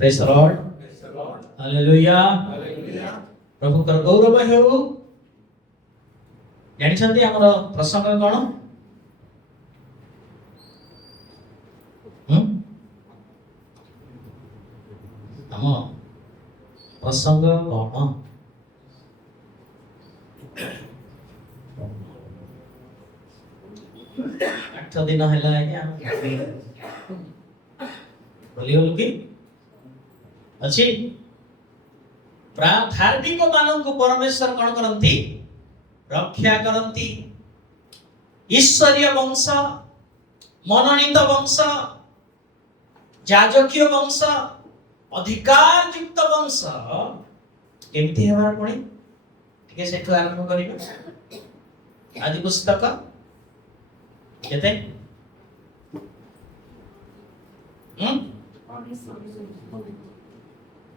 Praise the Lord, hallelujah. प्रभु कर गौरव हेउ। जानिछन्ती हमर प्रसंग कोन? हम प्रसंग कोन? 8 दिन हैला आज्ञा बोलियो कि अछि धार्मिक मानक परमेश्वर कौन करती? रक्षा करती। ईश्वरीय वंश, मनोनीत वंश, याजकीय वंश, अधिकार युक्त वंश केमती हेबार पड़ी ठीक से आरंभ करिबा। आदि पुस्तक केते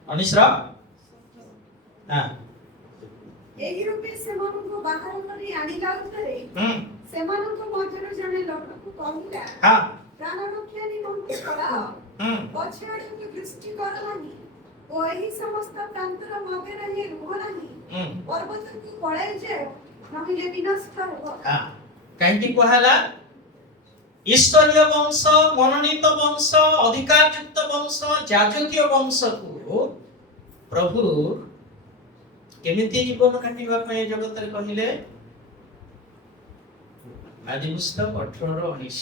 19 एही रूपे सेमाननको बाहर करी आनिला उतरे सेमानको मध्यरु जने लोकको कहला प्राण रक्षा निमंत्रण पड़ाओ पछे आडକୁ दृष्टि करलानी ओ एही समस्त प्रांतर मध्यरे ये रुहलानी पर्वतକୁ पळाई जे नहिले विनष्ट हो। काहेकि कहला ईश्वरीय वंश, मनोनीत वंश, अधिकार युक्त वंश, याजकीय वंश को प्रभु केमिति जीवन काटिबा पय जगत रे कहिले। आदि पुस्तक 18:19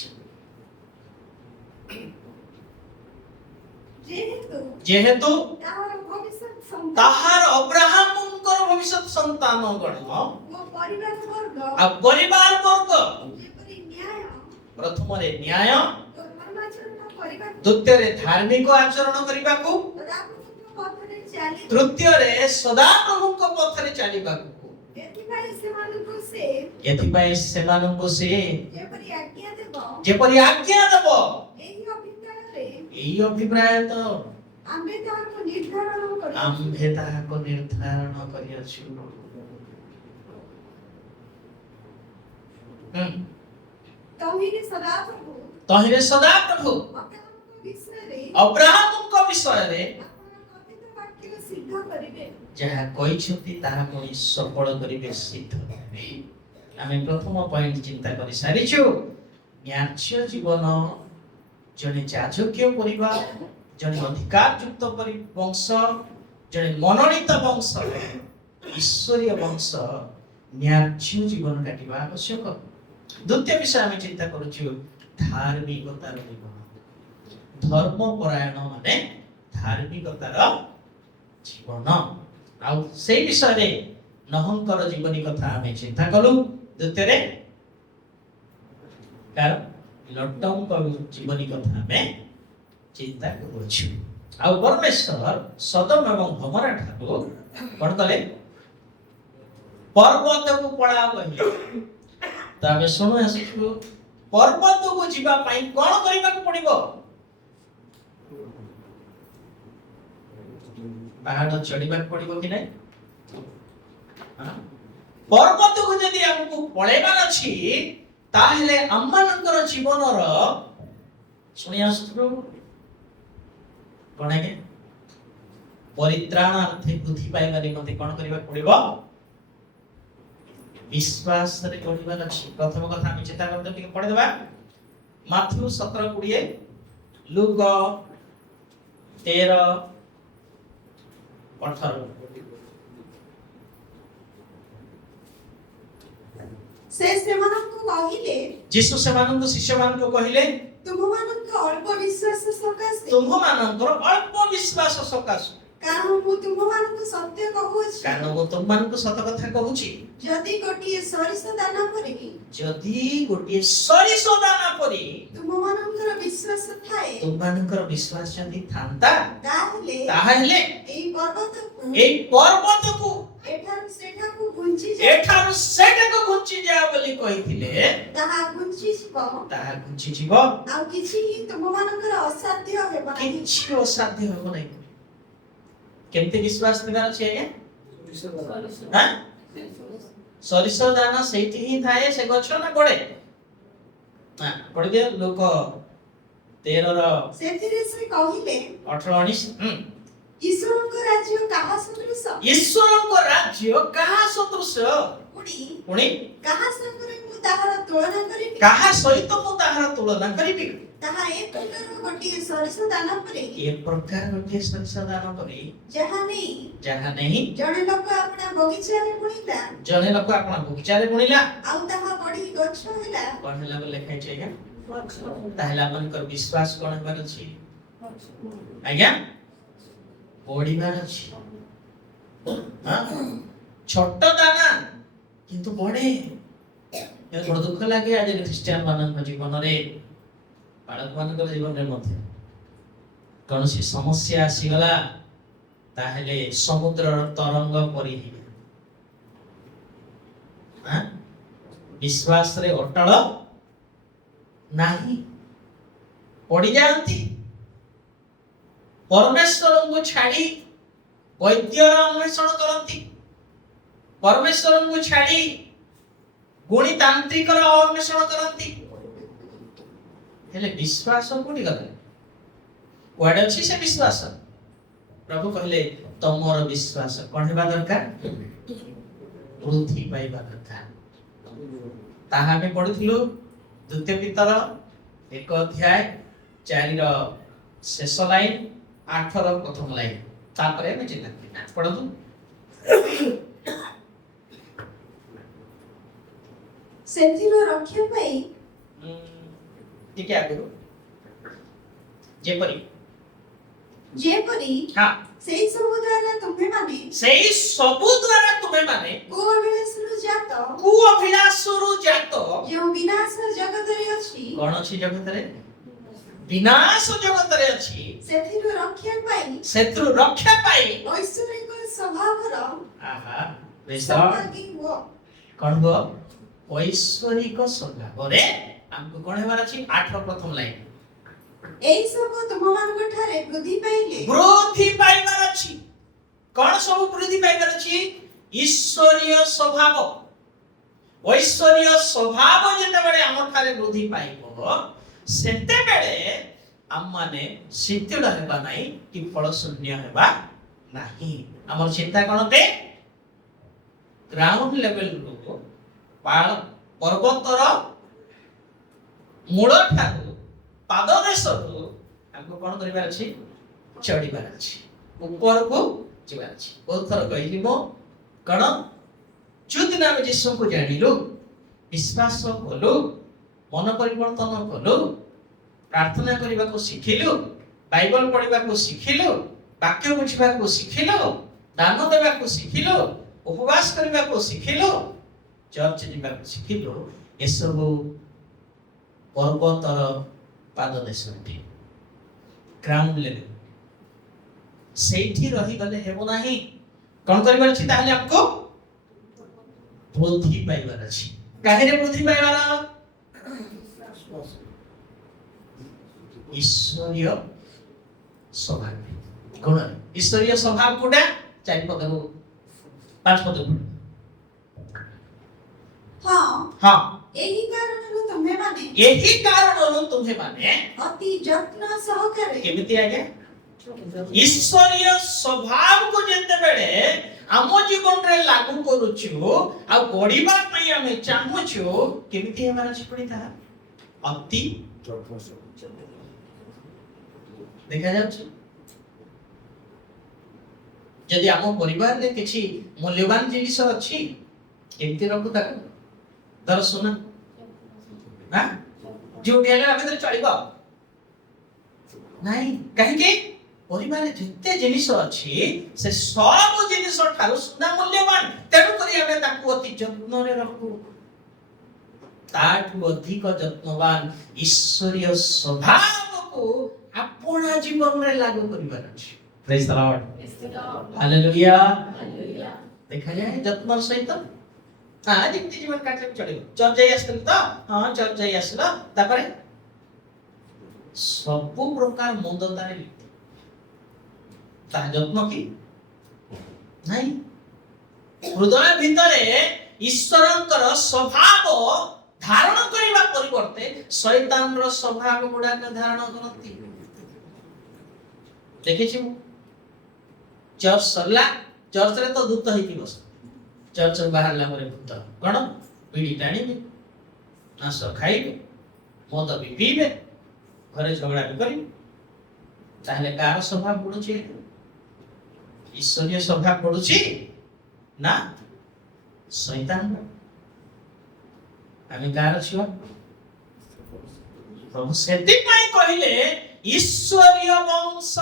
जेहेतु ताहार अब्राहमकर भविष्यत संतान गण आ परिवार वर्ग प्रथम रे न्याय, द्वितीय रे धार्मिक आचरण करिबा को, तृतीय रे सदा प्रभु को पथ रे चलिबा को। एथिपाई सेमाननको से जेपरि आज्ञा देबो एही अभिप्राय तो आम्भे ताहाको निर्धारण करियाछु। तहिरे सदा प्रभु अब्राहमको विषय रे जहा कहिछथि ताहा कोनी सफल करिबे सिद्ध करिबे। आमे प्रथम पॉइंट चिंता करि सारिछु। न्याय जीवन जने याजकीय परिवार, जने अधिकार युक्त वंश, जने मनोनीत वंश, ईश्वरीय वंश न्याय जीवन काटिबा आवश्यक। द्वितीय विषय आमे चिंता करूछु धार्मिकतार जीवन। धर्म परायण माने धार्मिकतार जीवन। आ से विषय रे नहंकर जीवनी कथा आमे चिंता कलु। द्वितीय रे कारण लटंक जीवनी कथा आमे चिंता करूछु। आ परमेश्वर सदम एवं गमोरा ठाकु कोन कले पर्वत को पळा कहिले। त आमे सुनु आसु पर्वत को जीवा पई कोन करिबा को पड़िबो? पहाड़ चढ़ीबा पड़िबो कि नै? पर्वत को जदि हमकु पळेबार अछि ताहेले अम्मानकर जीवनर सुनि आसु कोन के परित्राणार्थे बुद्धि पाइबा निमंते कोन करिबा पड़िबो? विश्वास रे पढ़िबा अछि। प्रथम कथा हम चिंता करते टिके पढ़ि देबा। Matthew 17:20, look 13:18। से सेमाननको कहिले जीसु सेमाननको शिष्यमानको कहिले तुममाननको अल्प विश्वास सकाशे तुममानଙ୍କର अल्प विश्वास सकाशे कारण मु तुममाननको सत्य कहूछि कारण मु तुममाननको सत कथा कहूछि जदि गोटिए सरिष दाना परि तुममानଙ୍କର विश्वास थाए तुममानଙ୍କର विश्वास जदि थांता ताहेले एई पर्वतକୁ एठारु सेठाको घुंची जा बोली कहिथिले ताहा घुंची जीव आ किछि तुममानଙ୍କର असाध्य हेबा किछि असाध्य हेबो नै। केमते विश्वास देबार अछि आज्ञा? हां सरिष दाना सेठी ही थाए से गछ ना पड़े। हां पड़ गया लोक 13 ସେଥିରେ ସେ କହିଲେ 18 19 ଈଶ୍ୱରଙ୍କ ରାଜ୍ୟ କାହା ସଦୃଶ ଈଶ୍ୱରଙ୍କ ରାଜ୍ୟ କାହା ସଦୃଶ ପୁଣି କାହା ସାଙ୍ଗରେ ମୁଁ ତାହାର ତୁଳନା କରିବି କାହା ସହିତ ମୁଁ ତାହାର ତୁଳନା କରିବି ତାହା ଏ ପ୍ରକାର ଗୋଟିଏ ସରିଷ ଦାନ ପରି ଏ ପ୍ରକାର ଗୋଟିଏ ସରିଷ ଦାନ କରି ଯାହା ନେଇ ଜଣେ ଲୋକ ଆପଣା ବଗିଚାରେ ବୁଣିଲା ଆପଣ ବଗିଚାରେ ବୁଣିଲା ଆଉ ତାହା ବଢି ଗଛ ହେଲା କଣ ହେଲା ବୋଲି ଲେଖା ହେଇଛି ଆଜ୍ଞା ତାହେଲେ ଆପଣଙ୍କର ବିଶ୍ୱାସ କଣ ହେବାର ଅଛି ଆଜ୍ଞା ବଢିବାର ଅଛି ଛୋଟ ଦାନା କିନ୍ତୁ ବଢେ ବଡ ଦୁଃଖ ଲାଗେ ଆଜି ଖ୍ରୀଷ୍ଟିଆନ ମାନଙ୍କ ଜୀବନରେ ବାଳକ ମାନଙ୍କର ଜୀବନରେ ମଧ୍ୟ କୌଣସି ସମସ୍ୟା ଆସିଗଲା ତାହେଲେ ସମୁଦ୍ରର ତରଙ୍ଗ ପରି ବିଶ୍ୱାସରେ ଅଟଳ ନାହିଁ ପଡିଯାଆନ୍ତି ପରମେଶ୍ୱରଙ୍କୁ ଛାଡି ବୈଦ୍ୟର ଅନ୍ୱେଷଣ କରନ୍ତି ପରମେଶ୍ୱରଙ୍କୁ ଛାଡି ଗୁଣିତାନ୍ତ୍ରିକର ଅନ୍ୱେଷଣ କରନ୍ତି ହେଲେ ବିଶ୍ୱାସ କୋଉଠି ଗଲେ କୁଆଡେ ଅଛି ସେ ବିଶ୍ୱାସ ପ୍ରଭୁ କହିଲେ ତମର ବିଶ୍ୱାସ କଣ ହେବା ଦରକାର ବୃଦ୍ଧି ପାଇବା ଦରକାର ତାହା ଆମେ ପଢୁଥିଲୁ 2 ପିତର 1 ଅଧ୍ୟାୟ 4 ଶେଷ ଲାଇନ 8 ପ୍ରଥମ ଲାଇନ ତାପରେ ଆମେ ଚିନ୍ତା କରିବା ପଢନ୍ତୁ ସେଥିରୁ ରକ୍ଷା ପାଇଁ ଟିକେ ଆଗରୁ ଯେପରି ସେଇ ସବୁ ଦ୍ୱାରା ତୁମେମାନେ କୁ ଅଭିଳାଷରୁ ଜାତ ଯେଉଁ ବିନାଶ ଜଗତରେ ଅଛି କଣ ଅଛି ଜଗତରେ ବିନାଶ ଜଗତରେ ଅଛି ସେଥିରୁ ରକ୍ଷା ପାଇଁ ଐଶ୍ୱରିକ ସ୍ୱଭାବର କଣ ଗো ଐଶ୍ୱରିକ ସ୍ୱଭାବରେ ଆମକୁ କଣ ହେବାର ଅଛି 8 ପ୍ରଥମ ଲାଇନ ଏଇ ସବୁ ତୁମମାନଙ୍କ ଠାରେ ବୃଦ୍ଧି ପାଇବାର ଅଛି କଣ ସବୁ ବୃଦ୍ଧି ପାଇବାର ଅଛି ଈଶ୍ୱରୀୟ ସ୍ୱଭାବ ଐଶ୍ୱରୀୟ ସ୍ୱଭାବ ଯେତେବେଳେ ଆମ ଠାରେ ବୃଦ୍ଧି ପାଇବ ସେତେବେଳେ ଆମମାନେ ଶିଥିଳ ହେବା ନାହିଁ କି ଫଳ ଶୂନ୍ୟ ହେବା ନାହିଁ ଆମର ଚିନ୍ତା କଣ ତେ ଗ୍ରାଉଣ୍ଡ ଲେଭେଲରୁ ପର୍ବତର ମୂଳ ଠାରୁ ପାଦ ଦେଶରୁ ଆମକୁ କଣ କରିବାର ଅଛି ଚଢିବାର ଅଛି ଉପରକୁ ଯିବାର ଅଛି ବହୁତ ଥର କହିଲି ମୁଁ କଣ ଯୋଉଦିନ ଆମେ ଯୀଶୁଙ୍କୁ ଜାଣିଲୁ ବିଶ୍ୱାସ କଲୁ ମନ ପରିବର୍ତ୍ତନ କଲୁ ପ୍ରାର୍ଥନା କରିବାକୁ ଶିଖିଲୁ ବାଇବଲ ପଢିବାକୁ ଶିଖିଲୁ ବାକ୍ୟ ବୁଝିବାକୁ ଶିଖିଲୁ ଦାନ ଦେବାକୁ ଶିଖିଲୁ ଉପବାସ କରିବାକୁ ଶିଖିଲୁ ଚର୍ଚ୍ଚ ଯିବାକୁ ଶିଖିଲୁ ଏସବୁ ପର୍ବତର ପାଦ ଦେଶରେ ଗ୍ରାଉଣ୍ଡ ଲେଭେଲ ସେଇଠି ରହିଗଲେ ହେବ ନାହିଁ କଣ କରିବାର ଅଛି ତାହେଲେ ଆମକୁ ବୃଦ୍ଧି ପାଇବାର ଅଛି କାହିଁରେ ବୃଦ୍ଧି ପାଇବାର ଈଶ୍ୱରୀୟ ସ୍ୱଭାବ ଗୁଣରେ ଈଶ୍ୱରୀୟ ସ୍ୱଭାବ କୋଉଟା 4 ପଦରୁ 5 ପଦ ଏହି କାରଣରୁ ତୁମେମାନେ ଅତି ଯତ୍ନ ସହକାରେ କେମିତି ଆଜ୍ଞା ଈଶ୍ୱରୀୟ ସ୍ୱଭାବକୁ ଯେତେବେଳେ ଆମ ଜୀବନରେ ଲାଗୁ କରୁଛୁ ଆଉ ବଢିବା ପାଇଁ ଆମେ ଚାହୁଁଛୁ କେମିତି ହେବାର ଅଛି ପୁଣି ତାହା ଅତି ଦେଖାଯାଉଛି ଯଦି ଆମ ପରିବାରରେ କିଛି ମୂଲ୍ୟବାନ ଜିନିଷ ଅଛି କେମିତି ରଖୁ ତାକୁ ଧର ସୁନା ଯୋଉଠି ହେଲେ ଆମେ ଚଳିବ ନାଇଁ କାହିଁକି ପରିବାରରେ ଯେତେ ଜିନିଷ ଅଛି ସେ ସବୁ ଜିନିଷ ଠାରୁ ସୁନା ମୂଲ୍ୟବାନ ତେଣୁ କରି ଆମେ ତାକୁ ଅତି ଯତ୍ନରେ ରଖୁ ତାଠୁ ଅଧିକ ଯତ୍ନବାନ ଈଶ୍ୱରୀୟ ସ୍ୱଭାବକୁ ଆପଣା ଜୀବନରେ ଲାଗୁ କରିବାର ଅଛି ପ୍ରେଜ୍ ଦ ଲର୍ଡ ହାଲେଲୁୟା ଦେଖାଯାଏ ଯତ୍ନର ସହିତ ଯେମିତି ଜୀବନ କାଟିଲେ ଚଳିବ ଚର୍ଚ୍ଚ ଯାଇ ଆସିଥିଲୁ ତ ଚର୍ଚ୍ଚ ଯାଇ ଆସିଲ ତାପରେ ସବୁ ପ୍ରକାର ମନ୍ଦତାରେ ଲିପ୍ତ ତାହା ଯତ୍ନ କି ନାହିଁ ହୃଦୟ ଭିତରେ ଈଶ୍ୱରଙ୍କର ସ୍ୱଭାବ ଧାରଣ କରିବା ପରିବର୍ତ୍ତେ ଶୈତାନର ସ୍ୱଭାବ ଗୁଡାକ ଧାରଣ କରନ୍ତି। ଦେଖିଛି ମୁଁ ଚର୍ଚ୍ଚ ସରିଲା, ଚର୍ଚ୍ଚରେ ତ ଧୂତ ହେଇକି ବସ, ଚର୍ଚ୍ଚ ବାହାରିଲା ପରେ ଭୂତ କଣ ବିଡ଼ି ଟାଣିବେ, ମାଂସ ଖାଇବେ, ମଦ ବି ପିଇବେ, ଘରେ ଝଗଡ଼ା ବି କରିବେ। ତାହେଲେ କାହାର ସ୍ୱଭାବ ପଡୁଛି? ଈଶ୍ୱରୀୟ ସ୍ୱଭାବ ପଡୁଛି ନା ଶୈତାନ? ଆମେ କାହାର ଛୁଆ? ପ୍ରଭୁ ସେଥିପାଇଁ କହିଲେ ଈଶ୍ୱରୀୟ ବଂଶ।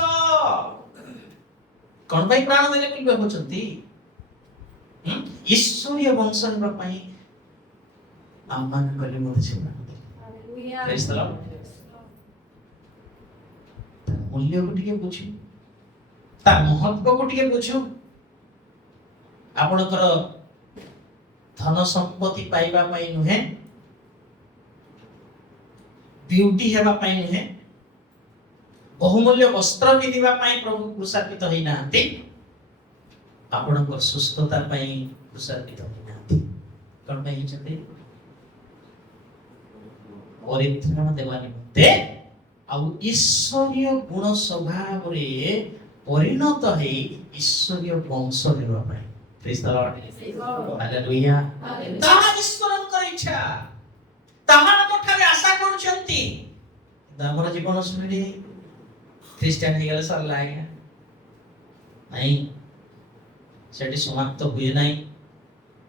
କଣ ପାଇଁ ପ୍ରାଣ ଦେଲେ ବୋଲି ଭାବୁଛନ୍ତି? ଈଶ୍ୱରୀୟ ବଂଶ ହେବା ପାଇଁ ଆହ୍ୱାନ କଲେ ମୋତେ ଜୀବନ ମୂଲ୍ୟକୁ ଟିକେ ବୁଝୁ, ତା ମହତ୍ଵକୁ ଟିକେ ବୁଝୁ। ଆପଣଙ୍କର ଧନ ସମ୍ପତ୍ତି ପାଇବା ପାଇଁ ନୁହେଁ, ବିୟୁଟି ହେବା ପାଇଁ ନୁହେଁ, ବହୁମୂଲ୍ୟ ବସ୍ତ୍ର ପିନ୍ଧିବା ପାଇଁ ପ୍ରଭୁ କୃଷାର୍ପିତ ହେଇନାହାନ୍ତି, ଆପଣଙ୍କର ସୁସ୍ଥତା ପାଇଁ କୃଷାର୍ପିତ ହେଇନାହାନ୍ତି। କଣ ପାଇଁ ହେଇଛନ୍ତି? ପରିତ୍ରାଣ ଦେବା ନିମନ୍ତେ ଆଉ ଈଶ୍ୱରୀୟ ଗୁଣ ସ୍ୱଭାବରେ ପରିଣତ ହେଇ ଈଶ୍ୱରୀୟ ବଂଶ ହେବା ପାଇଁ। ପ୍ରେଜ୍ ଦ ଲର୍ଡ, ହାଲେଲୁୟା। ତାହା ଈଶ୍ୱରଙ୍କର ଇଚ୍ଛା, ତାହା ଆମଠାରେ ଆଶା କରୁଛନ୍ତି। ଆମର ଜୀବନ ଶୈଳୀ ଖ୍ରୀଷ୍ଟିଆନ ହେଇଗଲେ ସରିଲା ଆଜ୍ଞା, ନାଇଁ, ସେଠି ସମାପ୍ତ ହୁଏ ନାହିଁ।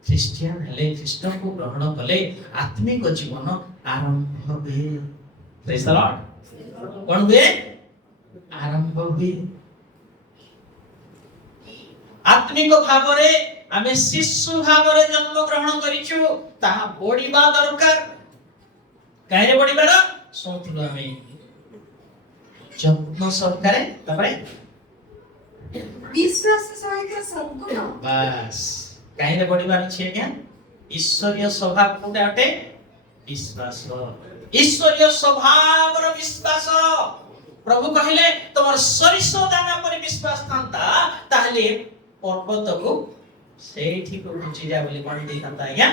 ଖ୍ରୀଷ୍ଟିଆନ ହେଲେ, ଖ୍ରୀଷ୍ଟଙ୍କୁ ଗ୍ରହଣ କଲେ ଆତ୍ମିକ ଜୀବନ ଆରମ୍ଭ ହୁଏ। ପ୍ରେଜ୍ ଦ ଲର୍ଡ। କଣ ହୁଏ? ଆରମ୍ଭ ହୁଏ। ଆତ୍ମିକ ଭାବରେ ଆମେ ଶିଶୁ ଭାବରେ ଜନ୍ମ ଗ୍ରହଣ କରିଛୁ, ତାହା ବଢିବା ଦରକାର। କାହିଁରେ ବଢିବାର? ଶୁଣୁଥିଲୁ ଆମେ ଯତ୍ନ ସହକାରେ, ତାପରେ ବିଶ୍ୱାସ ସହିତ ସଦ୍ଗୁଣ। ବାସ୍, କାହିଁରେ ବଢିବାର ଅଛି ଆଜ୍ଞା? ଈଶ୍ୱରୀୟ ସ୍ୱଭାବ କୋଉଟା ଅଟେ? ବିଶ୍ୱାସ। ଈଶ୍ୱରୀୟ ସ୍ୱଭାବର ବିଶ୍ୱାସ। ପ୍ରଭୁ କହିଲେ ତମର ସରିଷ ଦାନା ପରି ବିଶ୍ୱାସ ଥାନ୍ତା, ତାହେଲେ ପର୍ବତକୁ ସେଇଠିକୁ ଘୁଞ୍ଚି ଯା ବୋଲି କଣ ଦେଇଥାନ୍ତା ଆଜ୍ଞା?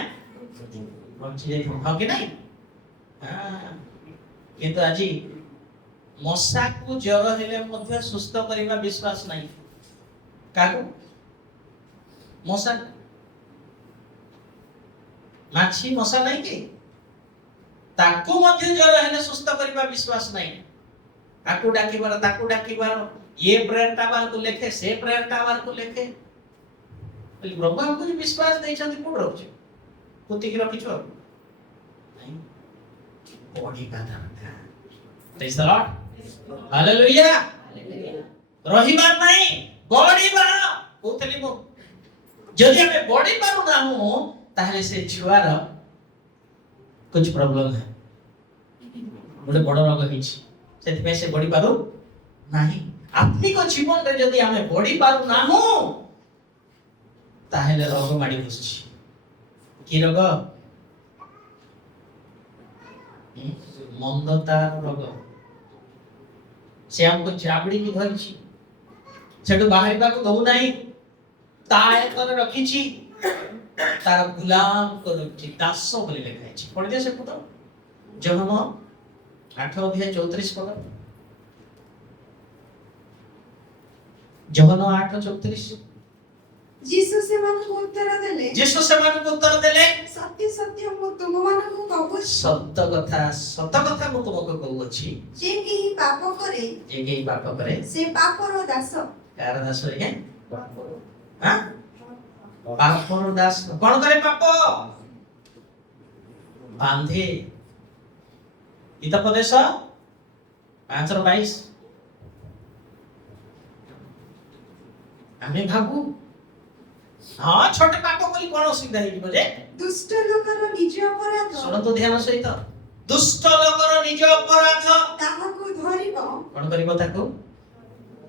ଘୁଞ୍ଚି ଯାଇଥାନ୍ତା, ହଁ କି ନାହିଁ? କିନ୍ତୁ ଆଜି ମଶାକୁ ଜ୍ୱର ହେଲେ ମଧ୍ୟ ସୁସ୍ଥ କରିବା ବିଶ୍ୱାସ ନାହିଁ। କାହାକୁ? ମଶା, ମାଛି ମଶା ନାହିଁ କି? ତାକୁ ମଧ୍ୟ ଜ୍ୱର ହେଲେ ସୁସ୍ଥ କରିବା ବିଶ୍ୱାସ ନାହିଁ। ତାକୁ ଡାକିବାର, ତାକୁ ଡାକିବାର, ଏ ପ୍ରେୟରଟା ବାହାରକୁ ଲେଖେ, ସେ ପ୍ରେୟରଟା ବାହାରକୁ ଲେଖେ। ପ୍ରଭୁ ଆମକୁ ବିଶ୍ୱାସ ଦେଇଛନ୍ତି, କୋଉଠି ରହୁଛୁ? ପୁତିକି ରଖିଛୁ ଆଉ ନାହିଁ, ବଢିବା ଦରକାର। ପ୍ରେଜ୍ ଦ ଲର୍ଡ, ହାଲେଲୁୟା। ରହିବାର ନାହିଁ, ବଢିବାର। କହୁଥିଲି ମୁଁ, ଯଦି ଆମେ ବଢି ପାରୁନାହୁଁ ତାହେଲେ ସେ ଛୁଆର କିଛି ପ୍ରୋବ୍ଲେମ ନାହିଁ, ଗୋଟେ ବଡ ରୋଗ ହେଇଛି, ସେଥିପାଇଁ ସେ ବଢି ପାରୁ ନାହିଁ। ଆତ୍ମିକ ଜୀବନରେ ଯଦି ଆମେ ବଢି ପାରୁନାହୁଁ ତାହେଲେ ରୋଗ ମାଡ଼ି ବସୁଛି। କି ରୋଗ? ମନ୍ଦତାର ରୋଗ। ସେ ଆମକୁ ଚାବିଡ଼ିକି ଧରିଛି, ସେଠୁ ବାହାରିବାକୁ ଦଉନାହିଁ, ତା ଆୟତରେ ରଖିଛି, ତାର ଗୁଲାମ କରୁଛି, ଦାସ ବୋଲି ଲେଖା ହେଇଛି। ପଢିଦିଅ ସେ ପଦ, ଯୋହନ 8:34 ପଦ। ଯୋହନ 8:34। ଯୀଶୁ ସେମାନଙ୍କୁ ଉତ୍ତର ଦେଲେ, ସତ୍ୟ ସତ୍ୟ ମୁଁ ତୁମମାନଙ୍କୁ କହୁଛି, ସତ କଥା ମୁଁ ତୁମକୁ କହୁଅଛି, ଯେ କେହି ପାପ କରେ ସେ ପାପର ଦାସ। କାହାର ଦାସ ଆଜ୍ଞା? ପାପର ଦାସ। କଣ କରେ? ପାପ ବାନ୍ଧେ। ହିତୋପଦେଶ 5:22। ଆମେ ଭାବୁ ହଁ ଛୋଟ ପାପ ବୋଲି କଣ ଅସୁବିଧା ହେଇଯିବ ଯେ? ଦୁଷ୍ଟ ଲୋକର ନିଜ ଅପରାଧ, ଶୁଣନ୍ତୁ ଧ୍ୟାନ ସହିତ, ଦୁଷ୍ଟ ଲୋକର ନିଜ ଅପରାଧ ତାହାକୁ ଧରିବ। କଣ କରିବ? ତାକୁ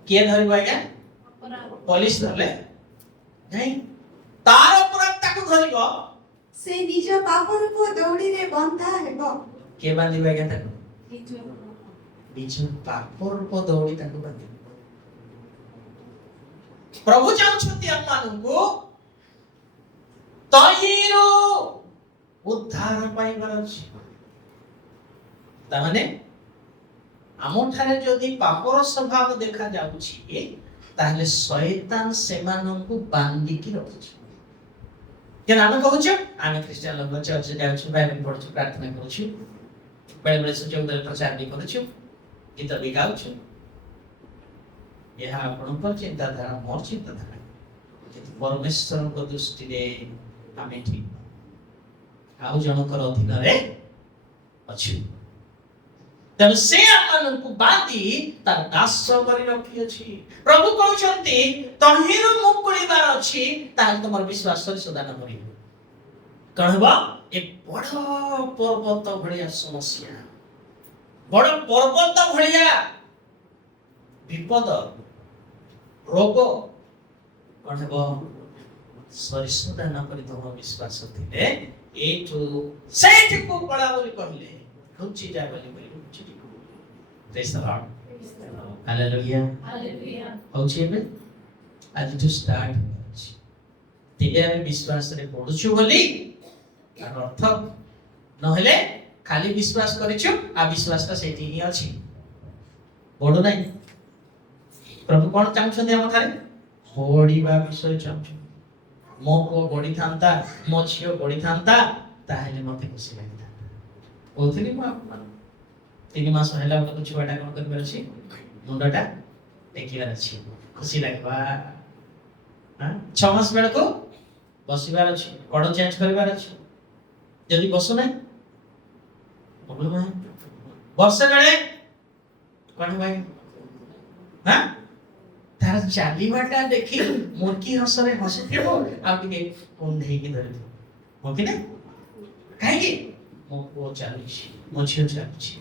କିଏ ଧରିବ ଆଜ୍ଞା? ପୋଲିସ ଧରିଲେ ନାଇଁ, ତାର ଅପରାଧ ତାକୁ ଧରିବ। ସେ ନିଜ ପାପ ରୂପ ଦଉଡ଼ିରେ ବନ୍ଧା ହେବ। କିଏ ବାନ୍ଧିବ ଆଜ୍ଞା ତାକୁ? ନିଜ ପାପ ରୂପ ଦଉଡ଼ି ତାକୁ ବାନ୍ଧିବ। ପ୍ରଭୁ ଚାହୁଁଛନ୍ତି ଆମମାନଙ୍କୁ ତହିଁରୁ ଉଦ୍ଧାର ପାଇବାର ଅଛି। ତାମାନେ ଆମଠାରେ ଯଦି ପାପର ସ୍ୱଭାବ ଦେଖା ଯାଉଛି ତାହେଲେ ଶୈତାନ ସେମାନଙ୍କୁ ବାନ୍ଧିକି ରଖୁଛି। କେନ ଆମେ କହୁଛୁ ଆମେ ଖ୍ରୀଷ୍ଟିଆନ ଲୋକ ଚର୍ଚ୍ଚ ଯାଉଛୁ, ବାଇବେଲ ପଢୁଛୁ, ପ୍ରାର୍ଥନା କରୁଛୁ, ବେଳେ ବେଳେ ସୁଯୋଗରେ ପ୍ରଚାର ବି କରୁଛୁ, ଗୀତ ବି ଗାଉଛୁ। ଏହା ଆପଣଙ୍କର ଚିନ୍ତାଧାରା, ମୋର ଚିନ୍ତାଧାରା, କିନ୍ତୁ ପରମେଶ୍ୱରଙ୍କ ଦୃଷ୍ଟିରେ ଆମେ ଠିକ ଆଉ ଜଣଙ୍କର ଅଧୀନରେ ଅଛୁ। ତେଣୁ ସେ ଆମମାନଙ୍କୁ ବାନ୍ଧି ତାର ଦାସ କରି ରଖିଅଛି। ପ୍ରଭୁ କହୁଛନ୍ତି ତହିଁରୁ ମୁକୁଳିବାର ଅଛି, ତାହେଲେ ତମର ବିଶ୍ୱାସରେ ସୁଦାନ କରିବ। କଣ ହେବ? ଏ ବଡ଼ ପର୍ବତ ଭଳିଆ ସମସ୍ୟା, ବଡ଼ ପର୍ବତ ଭଳିଆ ବିପଦ, ରୋଗ କଣ ହେବ? ସରିଷଦାନ କରି ତମ ବିଶ୍ୱାସ ଥିଲେ ଏଇଠୁ ସେଇଠିକୁ ପଳା ବୋଲି କହିଲେ ଘୁଞ୍ଚି ଯା ବୋଲି ଘୁଞ୍ଚି। Praise the Lord. Hallelujah. Hallelujah. ହଉଛି ଏବେ ଆଜିଠୁ ଷ୍ଟାର୍ଟ ହେଉଛି। ତେବେ ଆମେ ବିଶ୍ୱାସରେ ପଢୁଛୁ ବୋଲି ତାର ଅର୍ଥ, ନହେଲେ ଖାଲି ବିଶ୍ୱାସ କରିଛୁ ଆଉ ବିଶ୍ୱାସଟା ସେଇଠି ହିଁ ଅଛି, ବଢୁ ନାହିଁ। ପ୍ରଭୁ କଣ ଚାହୁଁଛନ୍ତି ଆମ ଠାରେ? ବଢିବା ବିଷୟ ଚାହୁଁଛନ୍ତି। ମୋ ପୁଅ ବଢିଥାନ୍ତା, ମୋ ଝିଅ ବଢିଥାନ୍ତା, ତାହେଲେ ମତେ ଖୁସି ଲାଗିଥାନ୍ତା। କହୁଥିଲି ମୁଁ ଆପଣମାନଙ୍କୁ 3 ମାସ ହେଲା ବେଳକୁ ଛୁଆଟା କଣ କରିବାର ଅଛି? ମୁଣ୍ଡଟା ଟେକିବାର ଅଛି, ଖୁସି ଲାଗିବା। 6 ମାସ ବେଳକୁ ବସିବାର ଅଛି, କଡ଼ ଚେଞ୍ଜ କରିବାର ଅଛି। ଯଦି ବସୁନାହିଁ ପ୍ରୋବ୍ଲେମ ନାହିଁ। ବର୍ଷେ ବେଳେ କଣ ଭାଇ ତାର ଚାଲିବାଟା ଦେଖି ମୁର୍କି ହସରେ ହସୁଥିବ, ଆଉ ଟିକେ କୁଣ୍ଢେଇକି ଧରିଥିବ, ହଁ କି ନା? କାହିଁକି? ମୋ ପୁଅ ଚାଲୁଛି, ମୋ ଝିଅ ଚାଲୁଛି।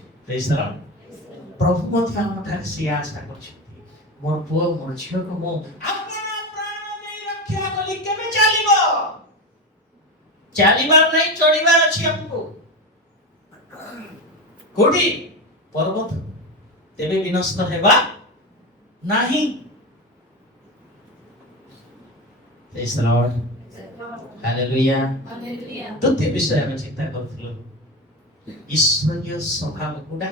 ପ୍ରଭୁ ମଧ୍ୟ ଆମଠାରେ ସିଏ ଆଶା କରିଛନ୍ତି, ମୋ ପୁଅ ମୋ ଝିଅକୁ ମୁଁ ଆପଣା ପ୍ରାଣ ଦେଇ ରକ୍ଷା କଲି। କେବେ ଚାଲିବ? ଚାଲିବାର ନାହିଁ, ଚଢିବାର ଅଛି ଆମକୁ। କୋଉଠି? ପର୍ବତ। ତେବେ ବିନଷ୍ଟ ହେବା ନାହିଁ। Praise the Lord. Hallelujah. Hallelujah. ଦ୍ୱିତୀୟ ବିଷୟ ଆମେ ଚିନ୍ତା କରୁଥିଲୁ, ଈଶ୍ୱରୀୟ ସ୍ୱଭାବ କୋଉଟା?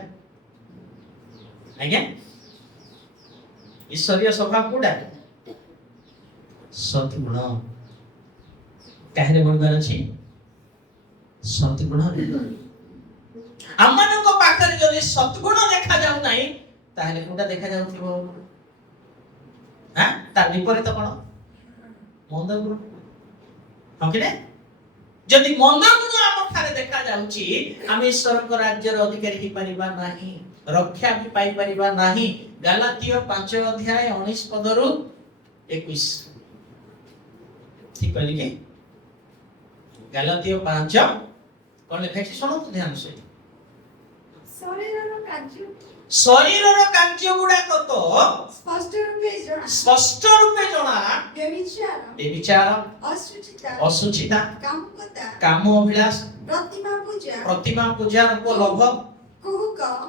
ଆଜ୍ଞା, ଈଶ୍ୱରୀୟ ସ୍ୱଭାବ କୋଉଟା? ସଦ୍ଗୁଣ। କାହିଁରେ ବଢିବାର ଅଛି? ସଦ୍ଗୁଣ। ଆମମାନଙ୍କ ପାଖରେ ଯଦି ସଦ୍ଗୁଣ ଦେଖାଯାଉ ନାହିଁ, ତାହେଲେ କୋଉଟା ଦେଖାଯାଉଥିବ? ତାର ବିପରୀତ କଣ? ମନ୍ଦ ଗୁଣ। ହଁ କି ନା? ଯଦି ମନ୍ଦ ଗୁଣ ଆମ ଠାରେ ଦେଖାଯାଉଛି, ଆମେ ଈଶ୍ୱରଙ୍କ ରାଜ୍ୟର ଅଧିକାରୀ ହେଇପାରିବା ନାହିଁ, ରକ୍ଷା ବି ପାଇପାରିବା ନାହିଁ। ଗାଲାତୀୟ 5:19-21 ଠିକ କହିଲି କି? ଗାଲାତୀୟ 5 କଣ ଲେଖା ଅଛି ଶୁଣନ୍ତୁ ଧ୍ୟାନ ସହିତ। ଶରୀରର କାର୍ଯ୍ୟ ଗୁଡାକ ତ ସ୍ପଷ୍ଟ ରୂପେ ଜଣା, ବ୍ୟଭିଚାର, ଅଶୁଚିତା, କାମ ଅଭିଳାଷ, ପ୍ରତିମା ପୂଜା, ଲୋଭ,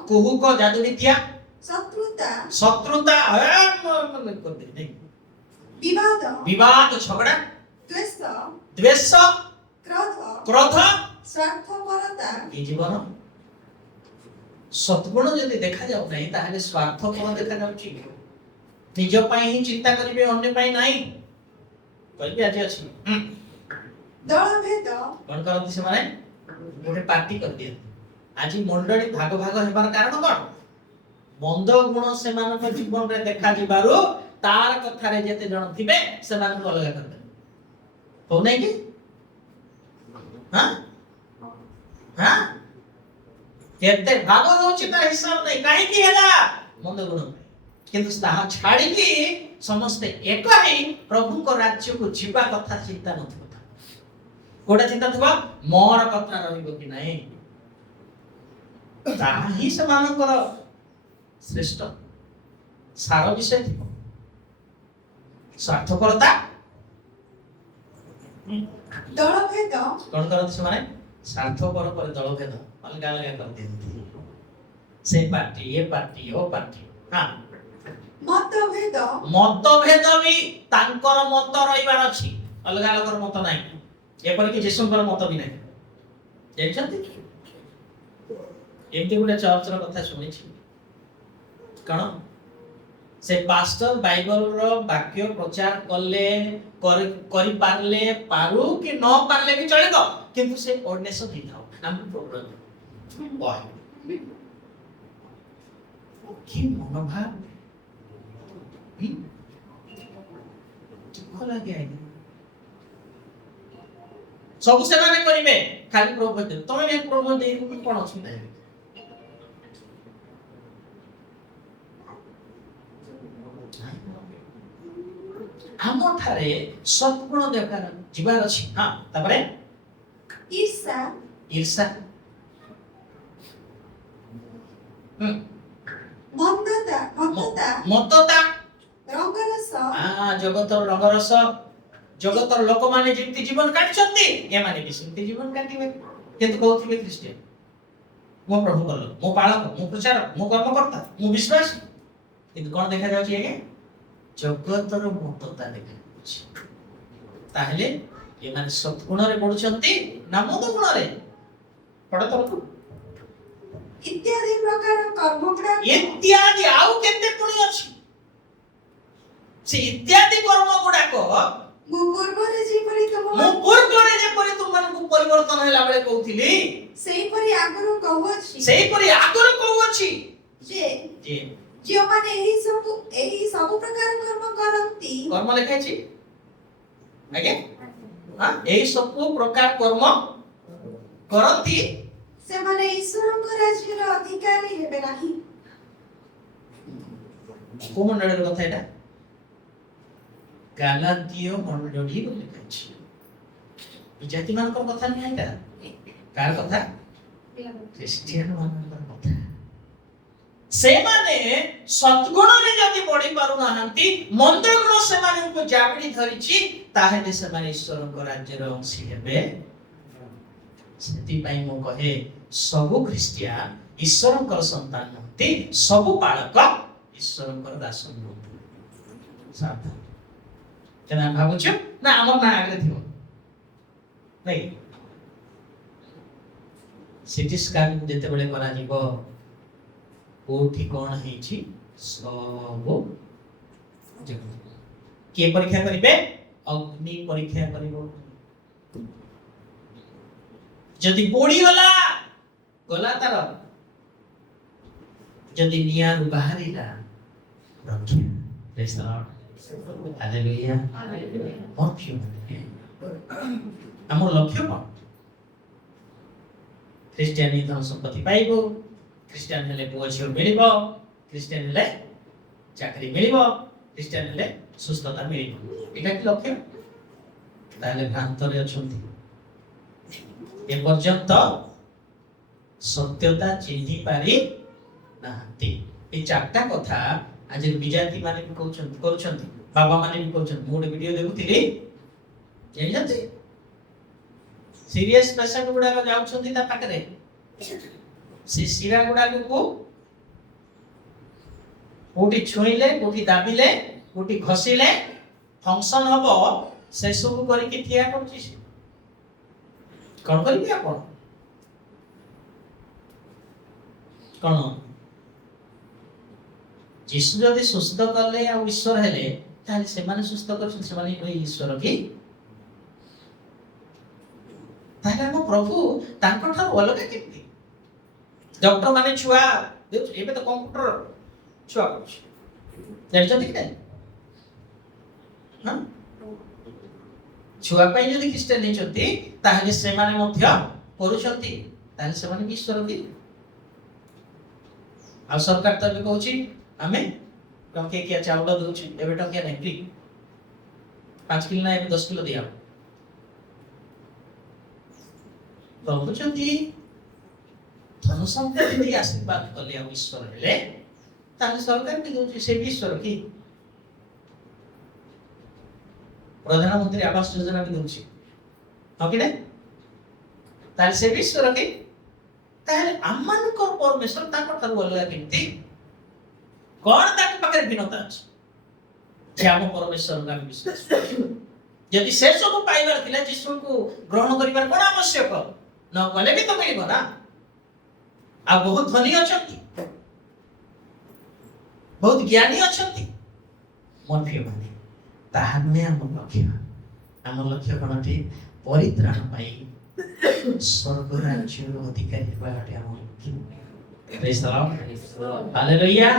କୁହୁକ, ଯାଦୁ ବିଦ୍ୟା, ଶତ୍ରୁତା, ବିବାଦ, ଝଗଡ଼ା, ଦ୍ୱେଷ, କ୍ରୋଧ, এই ଜୀବନ। ସଦ୍ଗୁଣ ଯଦି ଦେଖାଯାଉ ନାହିଁ, ତାହେଲେ ସ୍ୱାର୍ଥପର ଦେଖାଯାଉଛି। ନିଜ ପାଇଁ ହିଁ ଚିନ୍ତା କରିବେ, ଅନ୍ୟ ପାଇଁ ନାହିଁ। କହିବି ଆଜି ଅଛି କଣ କରନ୍ତି ସେମାନେ? ଗୋଟେ ପାର୍ଟି କରିଦିଅନ୍ତି। ଆଜି ମଣ୍ଡଳୀ ଭାଗ ଭାଗ ହେବାର କାରଣ କଣ? ମନ୍ଦ ଗୁଣ ସେମାନଙ୍କ ଜୀବନରେ ଦେଖାଯିବାରୁ ତାର କଥାରେ ଯେତେ ଜଣ ଥିବେ ସେମାନଙ୍କୁ ଅଲଗା କରିଦେବେ। ହଉନାହିଁ କି? କେତେ ଭାଗ ହଉଛି ତାର ହିସାବ ନାହିଁ। କାହିଁକି ହେଲା? ମନ୍ଦ ଗୁଣ। କିନ୍ତୁ ତାହା ଛାଡ଼ିକି ସମସ୍ତେ ଏକ ହେଇ ପ୍ରଭୁଙ୍କ ରାଜ୍ୟକୁ ଯିବା କଥା ଚିନ୍ତା ନଥିବ। କୋଉଟା ଚିନ୍ତା ଥିବ? ମୋର କଥା ରହିବ କି ନାହିଁ, ତାହା ହିଁ ସେମାନଙ୍କର ଶ୍ରେଷ୍ଠ ସାର ବିଷୟ ଥିବ। ସ୍ୱାର୍ଥପରତା। ଦଳଭେଦ। କଣ କରନ୍ତି ସେମାନେ? ସ୍ୱାର୍ଥପର ପରେ ଦଳଭେଦ ଅଲଗା ଅଲଗା କରିଦିଅନ୍ତି। ସେ ପାର୍ଟି, ଏ ପାର୍ଟି, ଓ ପାର୍ଟି। ମତଭେଦ ବି ତାଙ୍କର ମତ ରହିବାର ଅଛି, ଅଲଗା ଲୋକର ମତ ନାହିଁ। ଏପରିକି ଯୀଶୁଙ୍କର ମତ ବି ନାହିଁ। ଜାଣିଛନ୍ତି ଏମିତି ଗୋଟେ ଚର୍ଚ୍ଚର କଥା ଶୁଣିଛି କଣ ସେ ପାଷ୍ଟର ବାଇବଲର ବାକ୍ୟ ପ୍ରଚାର କଲେ କରି ପାରିଲେ ପାରୁ କି ନ ପାରିଲେ ବି ଚଳିବ କିନ୍ତୁ ସେ ଅର୍ଡିନେସନ ହେଇଥାଉ ଆମ ପ୍ରୋଗ୍ରାମ କି ମନୋଭାବ ଦୁଃଖ ଲାଗେ ଆଜ୍ଞା ସବୁ ସେମାନେ କରିବେ ଖାଲି ପ୍ରଭୁ ଦେବେ ତମେ ବି ପ୍ରଭୁ ଦେଇ କଣ ଅସୁବିଧା ହେବେ ଆମ ଠାରେ ସଦ୍ଗୁଣ ଦରକାର ଯିବାର ଅଛି ହଁ ତାପରେ ଈର୍ଷା ଈର୍ଷା ମତତା ରଙ୍ଗରସ ଜଗତର ରଙ୍ଗରସ ଜଗତର ଲୋକମାନେ ଯେମିତି ଜୀବନ କାଟୁଛନ୍ତି ଏମାନେ ବି ସେମିତି ଜୀବନ କାଟିବେ କିନ୍ତୁ କହୁଥିବେ ଖ୍ରୀଷ୍ଟିଆନ ମୁଁ ପ୍ରଭୁଙ୍କ ଲୋକ ମୁଁ ପାଳକ ମୁଁ ପ୍ରଚାରକ ମୁଁ କର୍ମକର୍ତ୍ତା ମୁଁ ବିଶ୍ୱାସୀ କିନ୍ତୁ କଣ ଦେଖାଯାଉଛି ଆଜ୍ଞା ଜଗତର ମତତା ଦେଖାଯାଉଛି ତାହେଲେ ଏମାନେ ସଦ୍ଗୁଣରେ ବଢୁଛନ୍ତି ନା ମନ୍ଦ ଗୁଣରେ ପଢତରକୁ ଇତ୍ୟାଦି ପ୍ରକାର କର୍ମ ଇତ୍ୟାଦି ଆଉ କେତେ ପୁଣି ଅଛି ସେ ଇତ୍ୟାଦି କର୍ମ ଗୁଡାକ ମୁଁ ପୂର୍ବରେ ଯେପରି ତୁମମାନଙ୍କୁ ପରିବର୍ତ୍ତନ ହେଲା ବେଳେ କହୁଥିଲି ସେହିପରି ଆଗରୁ କହୁଅଛି ଯେ ଯେଉଁମାନେ ଏହି ସବୁ ପ୍ରକାର କର୍ମ କରନ୍ତି କର୍ମ ଲେଖାଇଛି ଆଜ୍ଞା ଏହି ସବୁ ପ୍ରକାର କର୍ମ କରନ୍ତି ସେମାନେ ଈଶ୍ୱରଙ୍କ ରାଜ୍ୟର ଅଧିକାରୀ ହେବେ ନାହିଁ କୋଉ ମଣ୍ଡଳୀର କଥା ଏଇଟା ଗାଲାତୀୟ ମଣ୍ଡଳୀ ବୋଲି ଲେଖାଇଛି ବିଜାତି ମାନଙ୍କର କଥା ନୁହେଁ ଏଇଟା କାହାର କଥା ଖ୍ରୀଷ୍ଟିଆନ ମାନଙ୍କର କଥା ସେମାନେ ସଦ୍ଗୁଣରେ ଯଦି ବଢି ପାରୁନାହାନ୍ତି ମନ୍ଦ ଗୁଣ ସେମାନଙ୍କୁ ଜାବୁଡ଼ି ଧରିଛି ତାହେଲେ ସେମାନେ ଈଶ୍ୱରଙ୍କ ରାଜ୍ୟର ଅଂଶୀ ହେବେ ସେଥିପାଇଁ ମୁଁ କହେ ସବୁ ଖ୍ରୀଷ୍ଟିଆନ ଈଶ୍ୱରଙ୍କର ସନ୍ତାନ ନୁହନ୍ତି ସବୁ ବାଳକ ଈଶ୍ୱରଙ୍କର ଦାସ ନୁହନ୍ତି ସାବଧାନ ତେଣୁ ଆମେ ଭାବୁଛୁ ନା ଆମର ନାଁ ଆଗରେ ଥିବ ନାଇଁ ସିଟି ସ୍କାନ ଯେତେବେଳେ କରାଯିବ କୋଉଠି କଣ ହେଇଛି ସବୁ କିଏ ପରୀକ୍ଷା କରିବେ ଅଗ୍ନି ପରୀକ୍ଷା କରିବ ଯଦି ପୋଡ଼ିଗଲା ଗଲା ତାର ଯଦି ନିଆଁରୁ ବାହାରିଲା ରକ୍ଷା ପ୍ରେଜ୍ ଦ ଲର୍ଡ ହାଲେଲୁୟା ଆମର ଲକ୍ଷ୍ୟ କଣ ଖ୍ରୀଷ୍ଟିଆନ ଧନ ସମ୍ପତ୍ତି ପାଇବ ଖ୍ରୀଷ୍ଟିଆନ ହେଲେ ପୁଅ ଝିଅ ମିଳିବ ଖ୍ରୀଷ୍ଟିଆନ ହେଲେ ଚାକିରି ମିଳିବ ଖ୍ରୀଷ୍ଟିଆନ ହେଲେ ସୁସ୍ଥତା ମିଳିବ ଏଇଟା କି ଲକ୍ଷ୍ୟ ତାହେଲେ ଭ୍ରାନ୍ତରେ ଅଛନ୍ତି ଏପର୍ଯ୍ୟନ୍ତ ସତ୍ୟତା ଚିହ୍ନି ପାରି ନାହାନ୍ତି এই ଚାରିଟା କଥା ଆଜି ବିଜାତି ମାନେ ବି କରୁଛନ୍ତି ବାବା ମାନେ ବି କରୁଛନ୍ତି ମୁଁ ଗୋଟେ ଭିଡିଓ ଦେଖୁଥିଲି ଜାଣିଛନ୍ତି ସିରିୟସ୍ ପେସେଣ୍ଟ ଗୁଡାକ ଯାଉଛନ୍ତି ତା ପାଖରେ ସେ ଶିରା ଗୁଡାକୁ କୋଉଠି ଛୁଇଁଲେ କୋଉଠି ଦାବିଲେ କୋଉଠି ଘଷିଲେ ଫଙ୍କସନ ହବ ସେ ସବୁ କରିକି ଠିଆ କରୁଛି କଣ କରିବି ଆପଣ କଣ ଯୀଶୁ ଯଦି ସୁସ୍ଥ କଲେ ଆଉ ଈଶ୍ୱର ହେଲେ ତାହେଲେ ସେମାନେ ସୁସ୍ଥ କରୁଛନ୍ତି ସେମାନେ ଈଶ୍ୱର କି ତାହେଲେ ଆମ ପ୍ରଭୁ ତାଙ୍କ ଠାରୁ ଅଲଗା କେମିତି ଡକ୍ଟର ମାନେ ଛୁଆ ଦେଉଛି ଏବେ ତ କମ୍ପ୍ୟୁଟର ଛୁଆ କରୁଛି ଜାଣିଛନ୍ତି କି ନାଇଁ ଛୁଆ ପାଇଁ ଯଦି ଖ୍ରୀଷ୍ଟିଆନ ହେଇଛନ୍ତି ତାହେଲେ ସେମାନେ ମଧ୍ୟ କରୁଛନ୍ତି ତାହେଲେ ସେମାନେ ବି ଈଶ୍ୱର କି ଆଉ ସରକାର ତ ଏବେ କହୁଛି ଆମେ ଟଙ୍କିଆ ଚାଉଳ ଦଉଛି ଏବେ ଟଙ୍କିଆ ନାହିଁ ଫ୍ରି 5 କିଲୋ ନା ଏବେ 10 କିଲୋ ଦିଆ ପ୍ରଭୁ ଯଦି ଧନ ସମ୍ପତ୍ତି ଦେଇ ଆଶୀର୍ବାଦ କଲେ ଆଉ ଈଶ୍ୱର ହେଲେ ତାହେଲେ ସରକାର ବି ଦଉଛି ସେ ବି ଈଶ୍ୱର କି ପ୍ରଧାନମନ୍ତ୍ରୀ ଆବାସ ଯୋଜନା ବି ଦଉଛି ହଁ କି ନା ତାହେଲେ ସେ ବି ଈଶ୍ୱର କି ତାହେଲେ ଆମମାନଙ୍କ ପରମେଶ୍ୱର ତାଙ୍କ ଠାରୁ ଅଲଗା କେମିତି କଣ ତାଙ୍କ ପାଖରେ ଭିନ୍ନତା ଅଛି ଯେ ଆମ ପରମେଶ୍ୱରଙ୍କୁ ଆମେ ବିଶ୍ୱାସ ଯଦି ସେ ସବୁ ପାଇବାର ଥିଲା ଯୀଶୁଙ୍କୁ ଗ୍ରହଣ କରିବାର କଣ ଆବଶ୍ୟକ न कले भी तो मिलिबो ना आ बहुत धनी अछंती बहुत ज्ञानी अछंती मन फिर माने ताहा नुहे आम लक्ष्य कौन थे परित्राण पाई स्वर्ग राज्य अधिकारी बाटे आम लक्ष्य प्रेज द लॉर्ड हालेलुया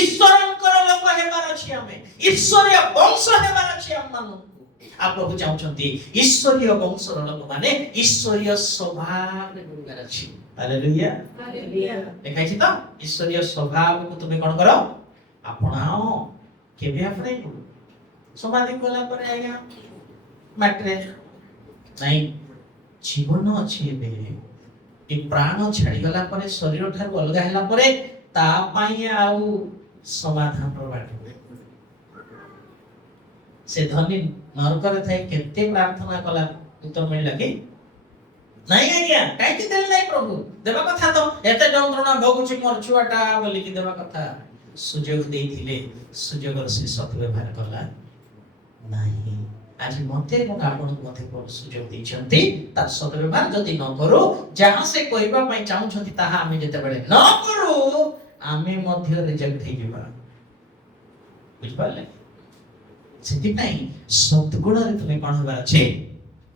ईश्वरंकर लोक हेबार अछि आमे ईश्वरीय वंश हेबार अछि आम मानु आ प्रभु चाहुचंती ईश्वरीय वंशर लोक माने ईश्वरीय स्वभाव गुरुगार अछि हालेलुया हालेलुया देखाइछि तो ईश्वरीय स्वभाव को तुमे कोन करो अपनाओ केबे अपने समाधि कोला पर आया मात्रे नहीं जीवन अछि बे ए प्राण छाड़ी गला पर शरीर ठार अलगा हैला पर ता पाई आउ समाधान बाट से धनी नरकर थाई केते प्रार्थना कला उत्तर मिलला कि नहीं आज्ञा काहे देल नहीं प्रभु देबा कथा तो एते जंत्रणा भोगुची मोर छुआटा बोली कि देबा कथा सुजोग देइथिले सुजोगर से सत व्यवहार कला नहीं आज मते को आपण मते को सुजोग दैछंती ता सत व्यवहार जदी न करू जहां से कहबा पई चाहू छंती ताहा आमे जते बेले न करू आमे मध्य रिजेक्ट हे जिबा बुझ पाले सेति पई सद्गुण रे तुमे कोन होबा अछि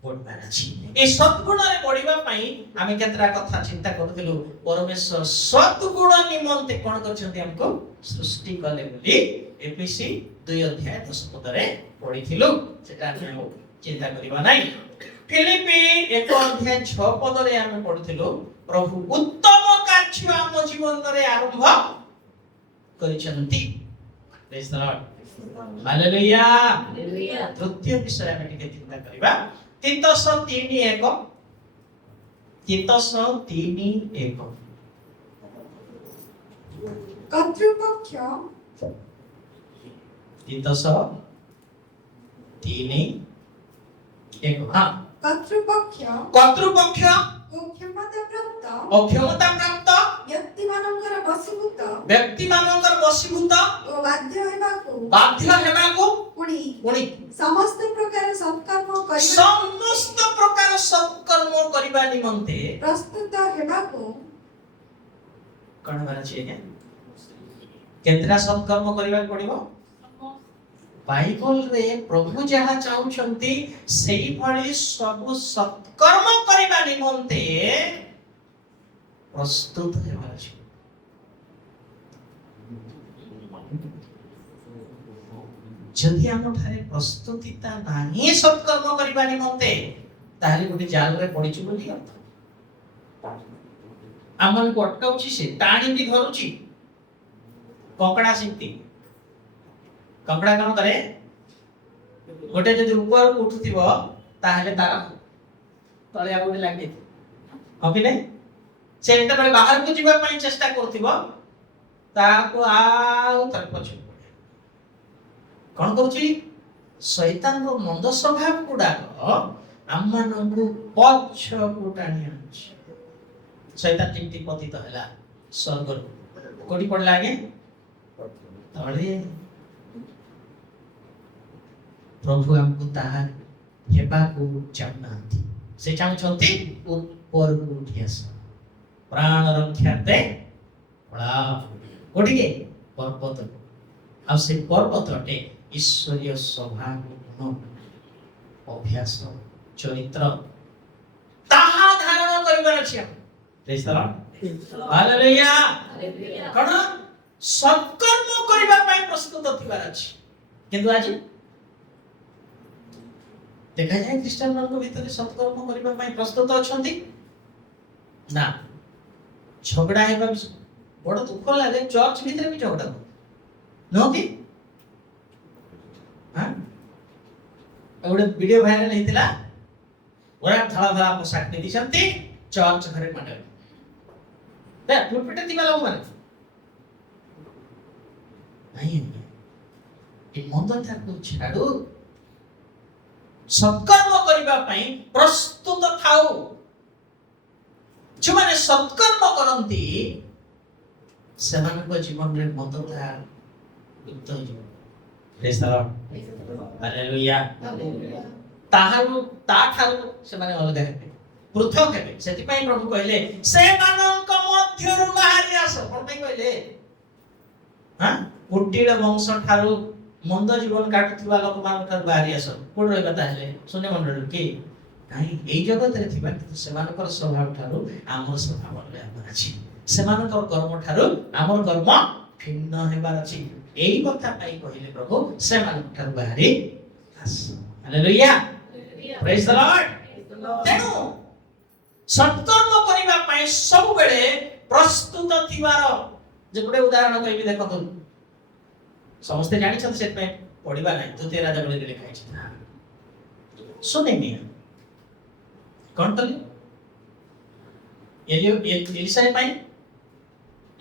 बोलबार अछि ए सद्गुण रे बढ़िबा पई आमे केतरा कथा चिंता करथिलु परमेश्वर सद्गुण निमंते कोन करछंती हमको सृष्टि कले बोली एपीसी 2 अध्याय 10 पद रे पढिथिलु सेटा हम चिंता करिबा नै फिलिपी 1 अध्याय 6 पद रे हम पढिथिलु प्रभु उत्तम कार्य हम जीवन रे आरंभ करिसंती praise the Lord hallelujah hallelujah तृतीय विषय में टिके चिंता करिबा 3:3:1 3:3:1 कर्तृपक्ष 3:3:1 हां कर्तृपक्ष क्षमता प्राप्त व्यक्ति मानकर वशीभूत ओ बाध्य हेबाकू पुणी समस्त प्रकार सत्कर्म करिबा निमंते प्रस्तुत हेबाकू कोन बारा छै के केतरा सत्कर्म करिबा पड़िबो बाइबल रे प्रभु जहा चाहुछंती सेही भली सब सत्कर्म करिबा निमंते प्रस्तुत हेबार छै जदि हम ठारे प्रस्तुतिता नाही सत्कर्म करिबा निमंते ताहाले गोटे जाल रे पडिछु बोली अर्थ आमन को अटकाउछि से टाणी भी धरुछि कंकड़ा सिंती कंकड़ा कोन करे गोटे जदि ऊपर उठुथिबो ताहाले तार तळे आ गोटे लागि हो कि नै से एटा बळे बाहर को जीवा पई चेष्टा करथिबो ताको आउ तर पछु कोन करूछि शैतान रो मंद स्वभाव गुडा आमन को पछ गुटानी अछि शैतान टिकटी पतित हला स्वर्ग कोडी पडला आगे तळे प्रभु हमको ताहा हेबा को चाहनाथि से चाहछंती ऊपर को उठियास प्राण रक्षाते बड़ा कोडी के पर्वत आ से पर्वत अटे ईश्वरीय स्वभाव गुण अभ्यास चरित्र ताहा धारण करिबार अछि praise the Lord hallelujah hallelujah कोन सत्कर्म करिबा पई प्रस्तुत थिबार अछि किंतु आज देखा जाए ख्रिस्टान मान भीतर सत्कर्म करिबा पई प्रस्तुत अछंती ना झगड़ा हेबा बड़ दुख लागे चर्च भीतर भी झगड़ा नो कि हां एवढे वीडियो वायरल हेतिला ओरा थळा थळा पोशाक पिंधि छंती चर्च घरे माडे बे पुलपिट दिबा लोग माने नहीं ए मंदता को छाडू सत्कर्म करिबा पई प्रस्तुत थाओ जो माने सत्कर्म करंती सेमान को जीवन रे मंदता युक्त हो प्रेज द लॉर्ड हालेलुया ताहारु ता ठारु से माने अलग हेबे पृथक हेबे सेति पई प्रभु कहले सेमानक मध्यरु बाहरी आस कोन पई कहले हां कुटिल वंश ठारू मंद जीवन काटुथिबा लोक मान ठारू बाहरी आस कोन रहबा ताहेले सुने मंडल की नाही एई जगत रे थिबा सेमानकर स्वभाव ठारू आमर स्वभाव अलग अछि सेमानकर कर्म ठारू आमर कर्म भिन्न हेबार अछि एई कथा पई कहले प्रभु सेमानक ठारू बाहरी आस हालेलुया प्रेज द लॉर्ड तेनु सत्कर्म करिबा पई सब बेले प्रस्तुत थिबार जे गुटे उदाहरण कहबी देखो समस्त जानि छथि सेत में पढिबा नै द्वितीय राजा बले लिखा छै सुने नि कोन तले एलिसा पई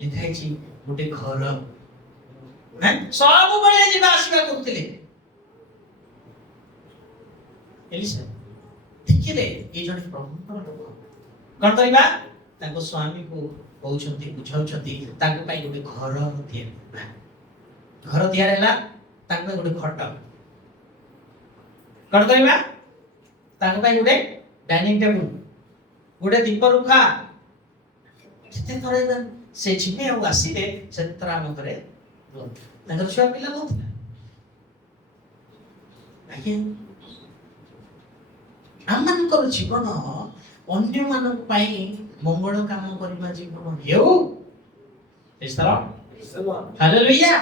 लिखा छै गुटे घर हैं सब बेले जिबा आसीबा करथिले एलिसा देखिले ए जने प्रभुଙ୍କର लोक कोन करिबा ताको स्वामी को कहउछंती बुझाउछंती ताको पई गुटे घर तियार हैला ताको गुटे खट कोन करिबा ताको पई गुटे डाइनिंग टेबल गुटे दीप रुखा केते थरे से छिमे आ आसीले सेत्रा हम करे ताकर छुआ पिला नथला आके आमनकर जीवन अन्य मानक पाई मंगल काम करबा जीवन हेउ इस्तरा हालेलुया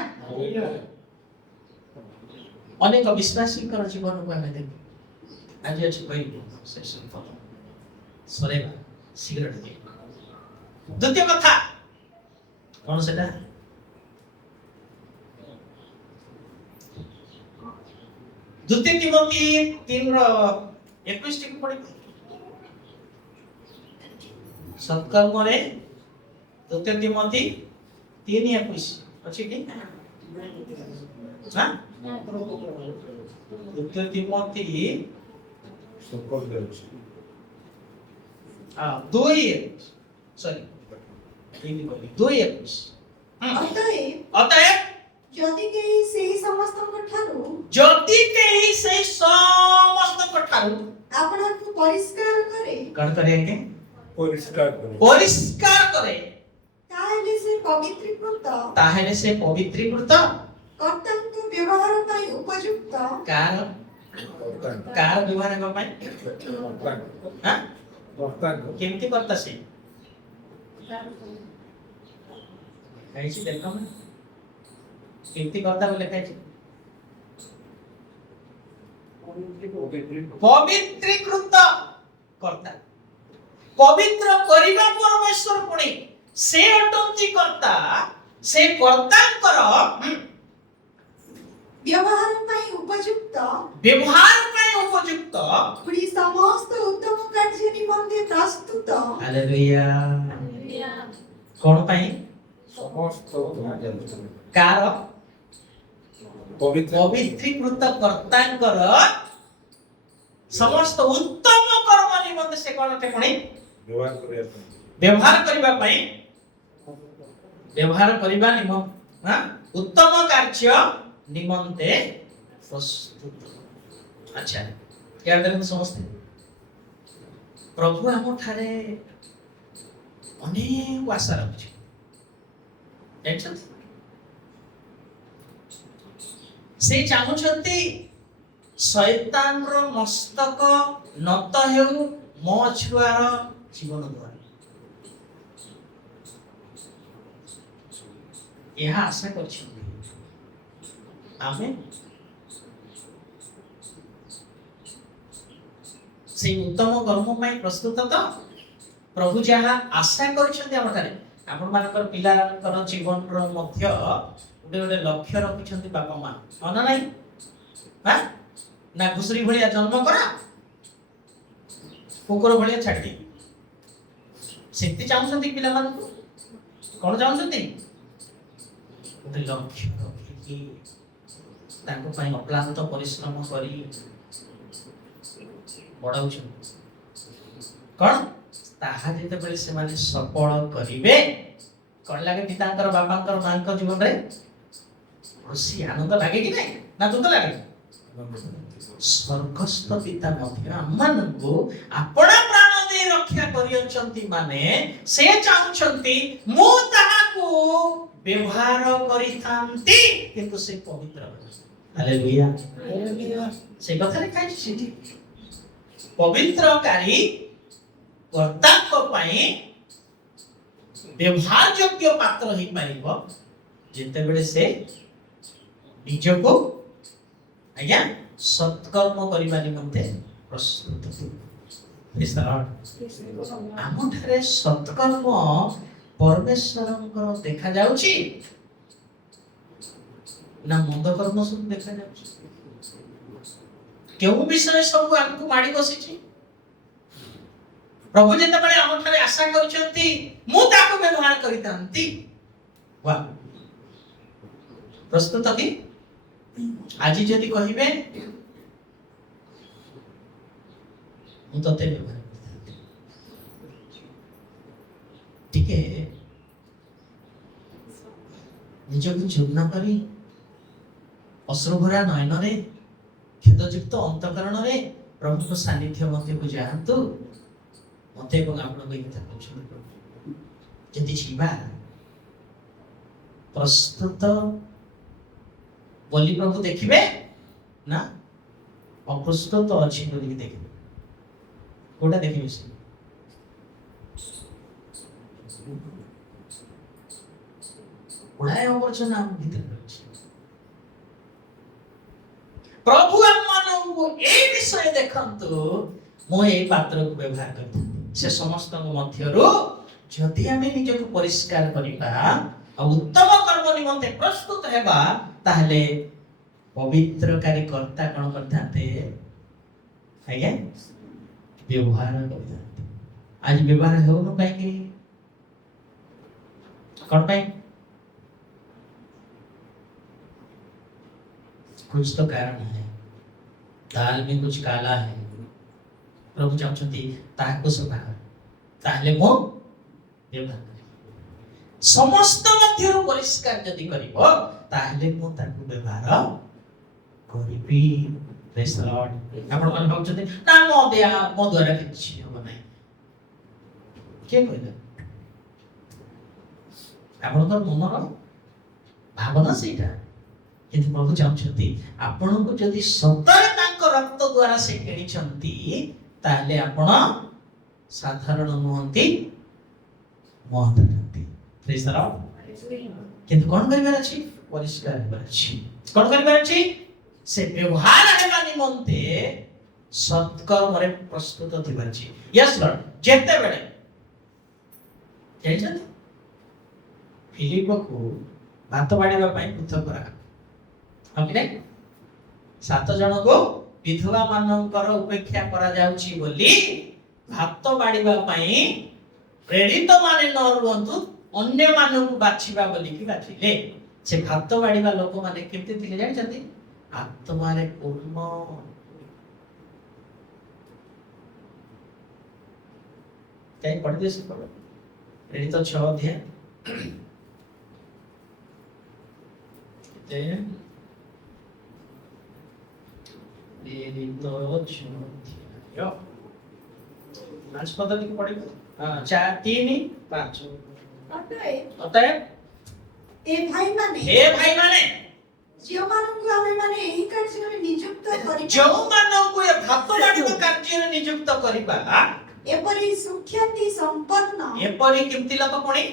अनेक विश्वासी कर जीवन को हमें देख आज अछि भाई सेशन फॉलो सरेबा सिगरेट दे द्वितीय कथा कोन सेटा द्वितीय तिमोथी 3:21 टिक पढि सत्कर्म रे द्वितीय तिमोथी 3:21 अछि कि हां द्वितीय तिमोथी हां 2:21 अतएव যদি কেହି ସେହି ସମସ୍ତଙ୍କ ଠାରୁ ଆପଣଙ୍କୁ ପରିଷ୍କାର କରେ କଣ करे के परिष्कार करे ତାହେଲେ ସେ ପବିତ୍ରୀକୃତ କର୍ତ୍ତାଙ୍କ ବ୍ୟବହାର ପାଇଁ ଉପଯୁକ୍ତ कार व्यवहार को पाए हां केमती करता से कैसी देखो मैं केमती करता बोले कैसी पवित्रीकृत करता पवित्र करिबा परमेश्वर पुणी से अटंती करता से कर्तांकर ବ୍ୟବହାର ପାଇଁ ଉପଯୁକ୍ତ ପୁଣି ସମସ୍ତ ଉତ୍ତମ କାର୍ଯ୍ୟ ନିମନ୍ତେ ପ୍ରସ୍ତୁତ ହାଲେଲୁୟା कोन पाई समस्त कार पवित्रीकृत कर्तांकर समस्त उत्तम कर्म निमंते से कोन ते पुणी व्यवहार करिबा निमंते हां उत्तम कार्य निमंते प्रस्तुत अच्छा क्या देखो समझते प्रभु हम ठारे अनेक आशा रखिछु टेंशन से चाहुछंती शैतान रो मस्तक नत हेउ मो छुआर जीवन द्वारा यह आशा करछु आमेन से उत्तम कर्म ପାଇଁ ପ୍ରସ୍ତୁତ ତ ପ୍ରଭୁ ଯାହା ଆଶା କରିଛନ୍ତି ଆମ ଠାରେ ଆପଣ ମାନଙ୍କର ପିଲାଙ୍କର ଜୀବନର ମଧ୍ୟ ଗୋଟେ ଲକ୍ଷ୍ୟ ରଖିଛନ୍ତି ବାପା ମା ମନ ନାହିଁ ହାଁ ନା ଘୁଷୁରୀ ଭଳିଆ ଜନ୍ମ କରା କୁକୁର ଭଳିଆ ଛାଡ଼ି ସେମିତି ଚାହୁଁଛନ୍ତି ପିଲାମାନଙ୍କୁ କଣ ଚାହୁଁଛନ୍ତି ଗୋଟେ ଲକ୍ଷ୍ୟ ରଖିକି ତାଙ୍କ ପାଇଁ ଅକ୍ଲାନ୍ତ ପରିଶ୍ରମ କରି ବଢାଉଛନ୍ତି କଣ ତାହା ଯେତେବେଳେ ସେମାନେ ସଫଳ କରିବେ କଣ ଲାଗେ ପିତାଙ୍କର ବାପାଙ୍କର ମାଙ୍କ ଜୀବନରେ ଖୁସି ଆନନ୍ଦ ଲାଗେ କି ନାହିଁ ନା ଦୁଃଖ ଲାଗେ ସ୍ୱର୍ଗସ୍ଥ ପିତା ମଧ୍ୟ ଆମମାନଙ୍କୁ ଆପଣା ପ୍ରାଣ ଦେଇ ରକ୍ଷା କରିଅଛନ୍ତି ମାନେ ସେ ଚାହୁଁଛନ୍ତି ମୁଁ ତାହାକୁ ବ୍ୟବହାର କରିଥାନ୍ତି କିନ୍ତୁ ସେ ପବିତ୍ର। ହାଲେଲୁୟା। ସେ କଥା ଲେଖା ହେଇଛି ସେଠି। ପବିତ୍ରକାରୀ କର୍ତ୍ତାଙ୍କ ପାଇଁ ବ୍ୟବହାର ଯୋଗ୍ୟ ପାତ୍ର ହେଇପାରିବ ଯେତେବେଳେ ସେ ନିଜକୁ ଆଜ୍ଞା ସତ୍କର୍ମ କରିବା ନିମନ୍ତେ ପ୍ରସ୍ତୁତ। ଆମଠାରେ ସତ୍କର୍ମ ପରମେଶ୍ୱରଙ୍କର ଦେଖାଯାଉଛି ନା ମନ୍ଦ କର୍ମ ସବୁ ଦେଖାଯାଉଛି? କେଉଁ ବିଷୟ ସବୁ ଆମକୁ ମାଡ଼ି ବସିଛି? ପ୍ରଭୁ ଯେତେବେଳେ ଆମଠାରେ ଆଶା କରିଛନ୍ତି ମୁଁ ତାକୁ ବ୍ୟବହାର କରିଥାନ୍ତି, ପ୍ରସ୍ତୁତ କି? ଆଜି ଯଦି କହିବେ ମୁଁ ତତେ ବ୍ୟବହାର କରିଥାନ୍ତି, ଟିକେ ନିଜକୁ ଚୂର୍ଣ୍ଣ କରି ଅଶ୍ରୁଭରା ନୟନରେ ଖେଦଯୁକ୍ତ ଅନ୍ତଃକରଣରେ ପ୍ରଭୁଙ୍କ ସାନ୍ନିଧ୍ୟ ମଧ୍ୟକୁ ଯାଆନ୍ତୁ। ମତେ ଏବଂ ଆପଣଙ୍କୁ ଏହି କଥା କହୁଛନ୍ତି, ଯଦି ଯିବା ପ୍ରସ୍ତୁତ ବୋଲି ପ୍ରଭୁ ଦେଖିବେ ନା ଅପ୍ରସ୍ତୁତ ଅଛି ବୋଲି ଦେଖିବେ? କୋଉଟା ଦେଖିବେ? ସେ ଗୁଡ଼ାଏ ଅବର୍ଜନା ଆମ ଭିତରେ ଅଛି। ପ୍ରଭୁ ଆମମାନଙ୍କୁ ଏଇ ବିଷୟ ଦେଖନ୍ତୁ, ମୁଁ ଏଇ ପାତ୍ରକୁ ବ୍ୟବହାର କରିଥାନ୍ତି। ସେ ସମସ୍ତଙ୍କ ମଧ୍ୟରୁ ଯଦି ଆମେ ନିଜକୁ ପରିଷ୍କାର କରିବା ଆଉ ଉତ୍ତମ କର୍ମ ନିମନ୍ତେ ପ୍ରସ୍ତୁତ ହେବା, ତାହେଲେ ପବିତ୍ରକାରୀ କର୍ତ୍ତା କଣ କରିଥାନ୍ତେ? ଆଜ୍ଞା ବ୍ୟବହାର କରିଥାନ୍ତେ। ଆଜି ବ୍ୟବହାର ହେଉନୁ କାହିଁକି? कौन पाए? कुछ तो कारण है, दाल में कुछ काला है। प्रभु चाहते ताको सफा ताहले मो व्यवहार समस्त मध्यरु परिष्कार जदि करिवो ताहले मो ताको व्यवहार करिबी। Praise the Lord. आपण मन भावचते ना मो द्वारा किछि हो नै के कहले आपण तो मनर भावना सेटा, किंतु प्रभु चाहते आपण को जदि सतरे तांको रक्त द्वारा से किनिछंती ताहले आपण साधारण नुहंती महंती। Praise the Lord. किंतु कोन करिबार अछि? परिष्कार हेबार अछि। कोन करिबार अछि? से व्यवहार हेबा निमंते सत्कर्म रे प्रस्तुत थिबार अछि। Yes Lord. जेते बेले जाइछन फिलिप को भात बाड़ीबा पई पृथक करा हमने 7 जन को विधवा मानकर उपेक्षा करा जाउची बोली भात बाड़ीबा पई प्रेरित माने न रुहंतु अन्य मानन को बाछिबा बोली कि बाछिले। से भात बाड़ीबा लोक माने केमते थिले जानिछंती? आत्मा रे पूर्ण कहीं पढ़ दे से पढ़ो प्रेरित 6 अध्याय नियुक्त करिबा एपरि सुख्याति संपन्न एपरि केमति लोक पुणी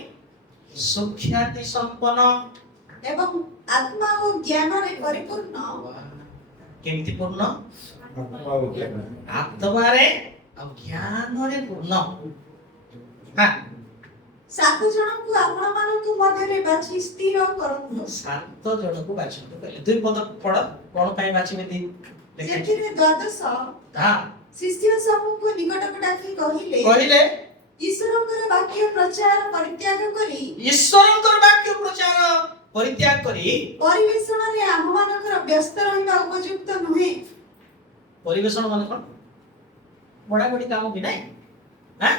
सुख्याति संपन्न एवं आत्मा और ज्ञान रे परिपूर्ण। केमति पूर्ण? आत्मा रे और ज्ञान रे पूर्ण। हां 7 जन को आपण मान को मध्य रे बाछि स्थिर करंतु। 7 जन को बाछंतु कहले दुई पद पढ़ कोन पई बाछिबे दी जेति रे द्वादश हां शिष्य समूह को निकट को डाकी कहिले ईश्वरकर वाक्य प्रचार परित्याग करी ईश्वरकर वाक्य प्रचार परित्याग करी परिवेषण रे आम मानकर व्यस्त रहबा उपयुक्त नहे। परिवेषण मान कोन बड़ा बड़ी काम भी नहीं हां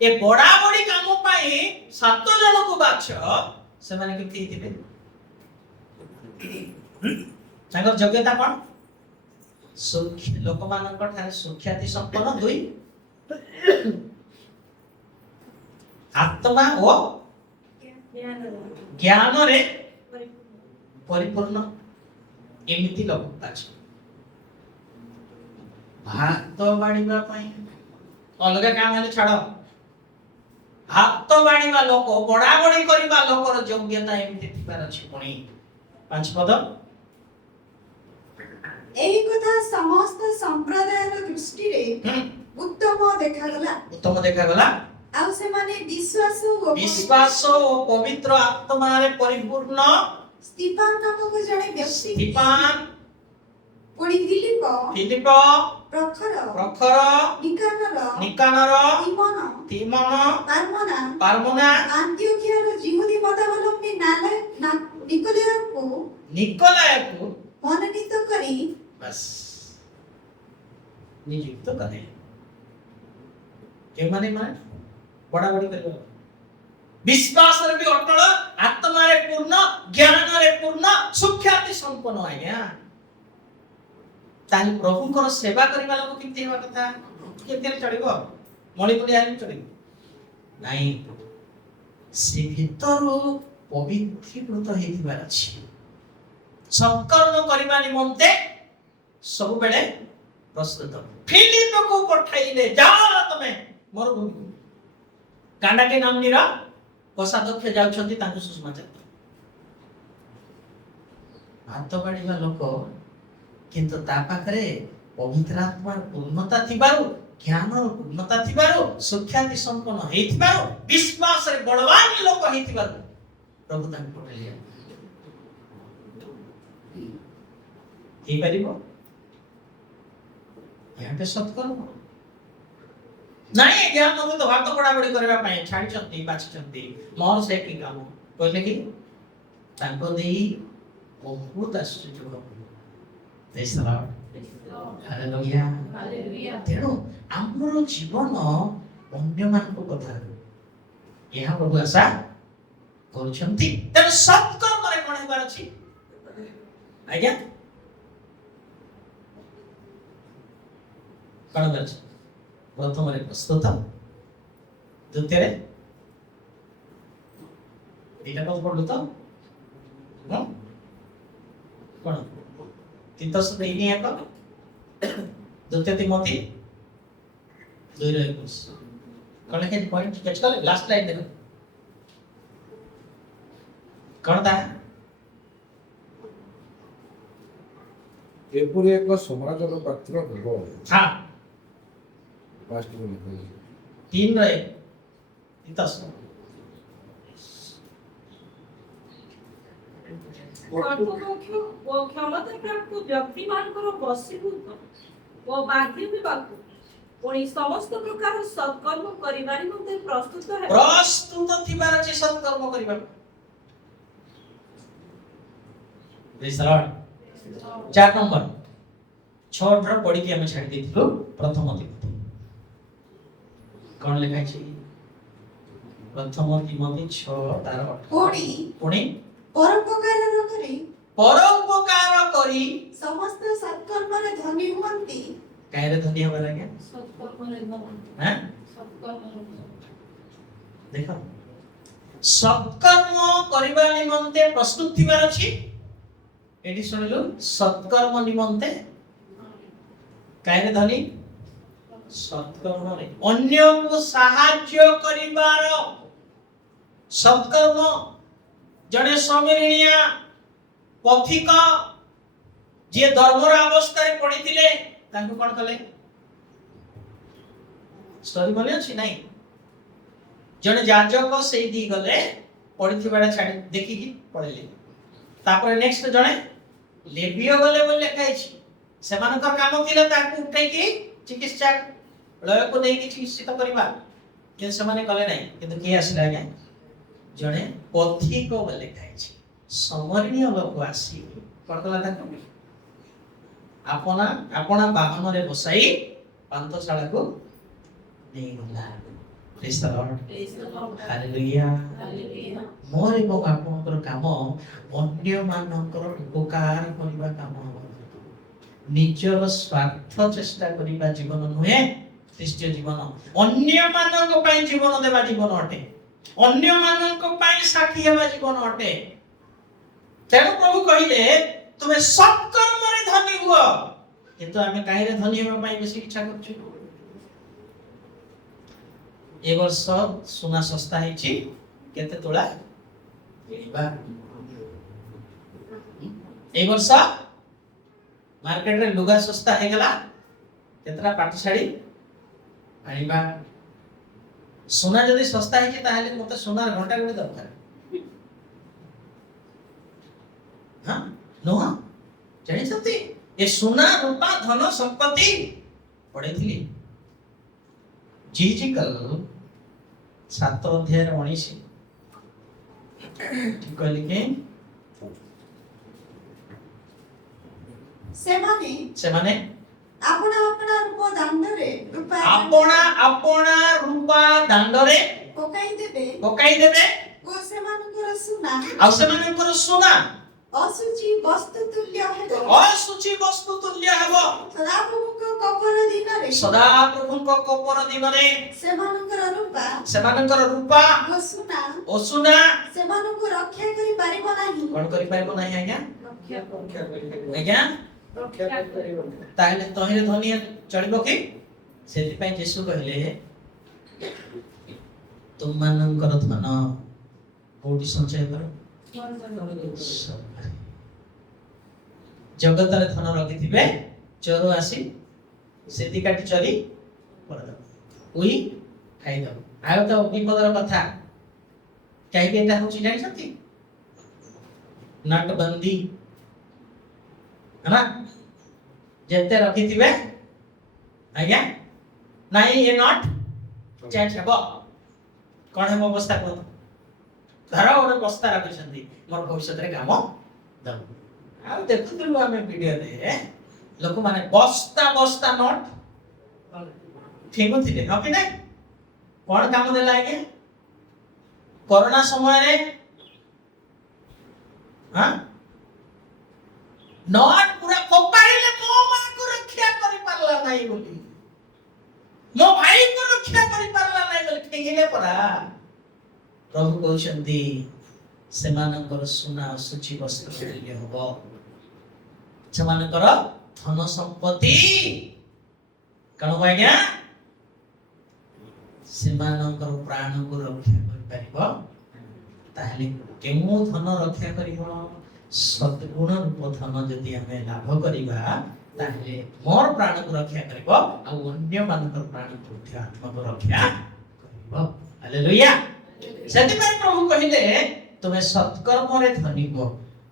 ए बड़ा बड़ी काम पाए 7 जन को बाछ से माने केति थिबे तांकर योग्यता कोन सुख लोक मानकर थारे सुख्याति संपन्न दुई आत्मा ओ ज्ञान रे परिपूर्ण एमिति लोक अछि भात बाड़ीबा पई अलगा काम हेले छाड़ भात बाड़ीबा लोक बड़ा बड़ी करबा लोकर योग्यता एमिति थिबार अछि पुणी 5 पद एही कथा समस्त संप्रदायर दृष्टि रे उत्तम देखा गला आउ से माने विश्वास ओ पवित्र आत्मा रे परिपूर्ण स्टीफान नामक जने व्यक्ति स्टीफान पुणी फिलिप प्रखर निकानर तीमन पार्मना आंतियोखियार जिहुदी मतावलंबी निकोलायको मनोनीत करी बस नियुक्त करे के माने बड़ा बड़ी कर विश्वास रे भी अटल आत्मा रे पूर्ण ज्ञान रे पूर्ण सुख्याति संपन्न आज्ञा तानी प्रभु को सेवा करबा लोक किते हेबा कथा केते चढ़िबो मणिपुरी आइम चढ़िबो नाही से भितरु पवित्रीकृत हेतिबार अछि संकल्प करबा निमंते सब बेले प्रस्तुत फिलिप को पठाइले जाओ तमे मोर भूमि कांडा के नाम निरा कोषाध्यक्ष जाउछंती तांको सुसमाचार भात बाड़ीबा लोक किंतु ता पाखरे पवित्र आत्मा पूर्णता थिबारु ज्ञान पूर्णता थिबारु सुख्याति संपन्न हेथिबारु विश्वास रे बलवान लोक हेथिबारु प्रभु तांको पठाइले हे परिबो याते सत्कर्म नहीं ज्ञान मत तो भात बड़ा बड़ी करबा पई छाडी चंती बाछि चंती मोर से की काम कहले कि तांको देई बहुत आश्चर्य हो देसला हालेलुया तेणु आमर जीवन अन्य मान को कथा यह प्रभु आशा करूछंती तेणु सत्कर्म रे कोन हेबार अछि आज्ञा कौन बच प्रथम रे प्रस्तुत द्वितीय रे एटा को पढलु तो कौन तीतस देनी है तो द्वितीय तिमोथी 2:21 कौन के पॉइंट कैच कर लास्ट लाइन देखो कौन था एपुरी एक समाजर पात्र हो हां पास्ट में लिखा 3 रहे तीतस কর্তৃপক্ষ ও ক্ষমতাপ্রাপ্ত ব্যক্তিমানଙ୍କର বশীভূତ ও ବାଧ୍ୟ ହେବାକୁ ପୁଣି ସମସ୍ତ ପ୍ରକାର ସତ୍କର୍ମ କରିବା ନିମନ୍ତେ ପ୍ରସ୍ତୁତ ଥିବାର ଅଛି ସତ୍କର୍ମ କରିବା ପ୍ରେଜ୍ ଦ ଲର୍ଡ 4 नंबर 6 ର पढ़ी के हम छाड़ देथिलु प्रथम तिमोथी कोन लिखा छै प्रथम तिमोथी 6 तार पुणी परोपकार करी समस्त सत्कर्म रे धनी हुअन्ति काहे धनी हबा लागे हैं देखो सत्कर्म करिबा निमंते प्रस्तुत थिबार अछि एडी सुनिलु सत्कर्म निमंते काहे धनी सत्कर्म रे अन्य को सहाय्य करिबार सत्कर्म जने समिरणिया पथिक जे धर्मर अवस्था रे पडिथिले तांको कोन कले स्टोरी बोले अछि नाही जने याजक सेही दी गले पडिथिबाडा छाडी देखि कि पढले तापर नेक्स्ट जने लेबियो गले बोले लिखाइ छि सेमानक काम थिले ताकू उठाइ कि चिकित्सा लय को नै कि चिकित्सित करबा के सेमाने कले नाही किंतु के आसिला आगे जने पथिक बोले लिखाइ छि समरणीय लोक आसी करतला ताको आपना वाहन रे बसाई पांतशाला को नै गला प्रेज द लॉर्ड हालेलुया मोर एवं आपनकर काम अन्य मानकर उपकार करिबा काम निजर स्वार्थ चेष्टा करिबा जीवन नुहे ख्रीष्टीय जीवन अन्य मानक पई जीवन देबा जीवन अटे अन्य मानक पाई साक्षी हेबा जीवन अटे। तेणु प्रभु कहिले तुमे सत्कर्म रे धनी हुओ, किंतु आमे काहे रे धनी हेबा पाई बेसी इच्छा करछु। ए वर्ष सुना सस्ता हेछि केते तोला किनिबा। ए वर्ष मार्केट रे लुगा सस्ता हे गेला, केतरा पाट साड़ी आनिबा। सोना जदि सस्ता हेछि ताहेले मते सोनार घंटा गुडे दरकार। हां नोहा जानि छथि ए सोना रूपा धन संपत्ति पढैथिली जी कल 7 अध्याय 19 ठीक कहली के सेमाने अपना अपना रूप दांडरे रूपा दांडरे पकाई देबे ओ सेमानकर सुना असुचि वस्तु तुल्य हेबो सदा प्रभुको कपर दिनरे सेमानकर रूपा ओ सुना सेमानकु रक्षा करि पारिबो नाही। कोन करि पाइबो नाही आज्ञा ताहले तहिरे धनी चलिबो कि सेति पय यीशु कहले तुम मानकर धन कोठी संचय करो जगत रे धन रखिथिबे चोर आसी सेति काटी चोरी करदो उही खाइ दो। आयो तो विपदर कथा काहे के एटा होछि जानि छथि नटबंदी है ना जेते रखिथिबे आज्ञा नाही ए नट चेंज हेबो कोन हेबो अवस्था को धर ओने बस्ता रखिसंती मोर भविष्य रे काम दम। आ देखुथलु आमे वीडियो रे लोक माने बस्ता नट फेंकुथिले हो कि नै कोन काम देला आज्ञा कोरोना समय रे हां नट पूरा फोपाड़िले मो मां को रक्षा करि पारला नाही बोली मो भाई को रक्षा करि पारला नाही बोली फेंगिले परा। प्रभु कहउछंती सेमानकर सुना सुचि वस्तु तुल्य हबो सेमानकर धन संपत्ति कण आज्ञा सेमानकर प्राण को रक्षा करि परिबो ताहले केमो धन रक्षा करिबो सद्गुण रूप धन जदि हमें लाभ करिबा ताहले मोर प्राण को रक्षा करिबो आ अन्य मानकर प्राण को आत्मा को रक्षा करिबो। हालेलुया। सेति पय प्रभु कहिले तुमे सत्कर्म रे धनी हो।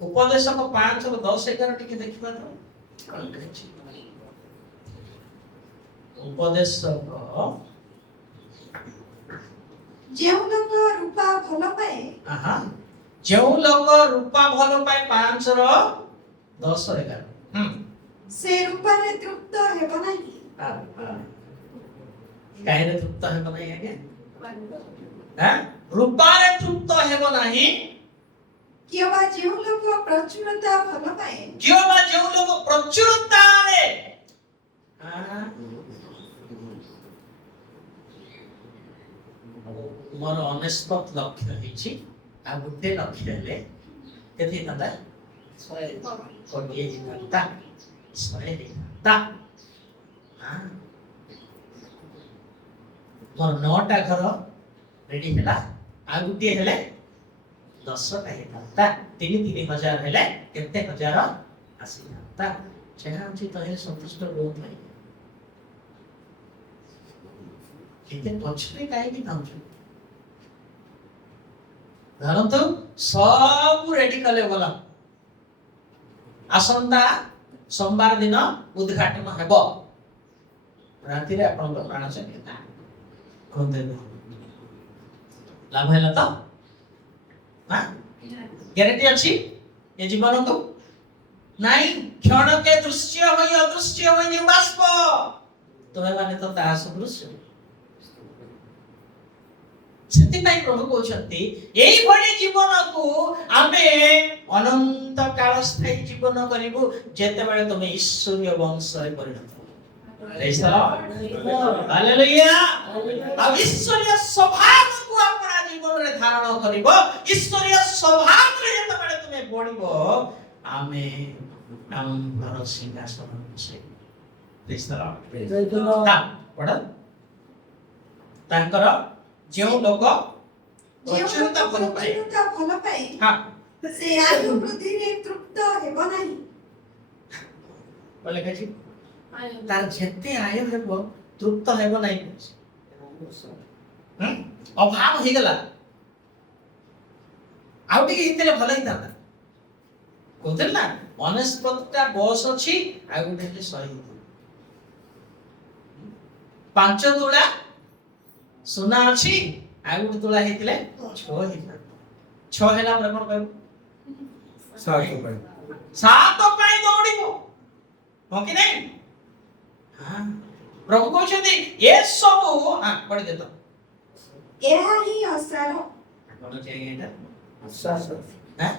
उपदेशक 5 और 10 11 टिके देखिबा तो कोन कहछि उपदेशक जेउ लोक रूपा भलो पाए जेउ लोक रूपा भलो पाए 5 और 10 और 11 से रूपा रे तृप्त हेबो नाही। काहे रे तृप्त हेबो नाही आगे हां रूपा रे तृप्त हेबो नाही कियोबा जेउ लोक प्रचुरता भलो पाए रे मोर अनेस्पत लक्ष्य हेछि आ गुटे लक्ष्य हेले केथि तदा 100 कोटी हिता 100 हिता हां मोर 9टा घर रेडी हेला आ गुटे हेले 10टा हिता 3,000 हेले केते हजार आसी हिता जेहा अछि तहे संतुष्ट रोत नै केते पछले काहे कि ताउछु धरंतु सब रेडी कले बोला आसंता सोमवार दिन उद्घाटन हेबो राति रे आपन प्राण संकेत कोन देबो लाभ हैला तो हां ग्यारंटी अछि ए जीवन को नाही क्षण के दृश्य होई अदृश्य होई बाष्प तोहे माने तो ता सदृश्य सेति पई प्रभु कहउछंती एई भली जीवन को आमे अनंत काल स्थायी जीवन करिबु जेते बेले तुमे ईश्वरीय वंश रे परिणत हालेलुया अब ईश्वरीय स्वभाव को अपना जीवन रे धारण करिवो ईश्वरीय स्वभाव रे जेतबेले तुमे बढिवो आमे आम्भर सिंहासन से प्रेस्तरा ता पढ तांकर जेउ लोक प्रचुरता भल पाए हां से आयु वृद्धि रे तृप्त हेबो नाही बोले कछि तार जेते आयु हेबो तृप्त हेबो नाही अभाव हो गला आउटी हितले भल ही था कोथल ना वनस्पतिटा बस अछि आ गुटे सही 5 तोला सोना अछि आ गुटे तोला हितले 6 हितले 6 हेला पर कोन कहबो सात पाई दौड़िबो हो कि नहीं हां प्रभु कहछथि ए सब हां पढि दे तो एहा ही असार कोन चाहिए एटा असार हां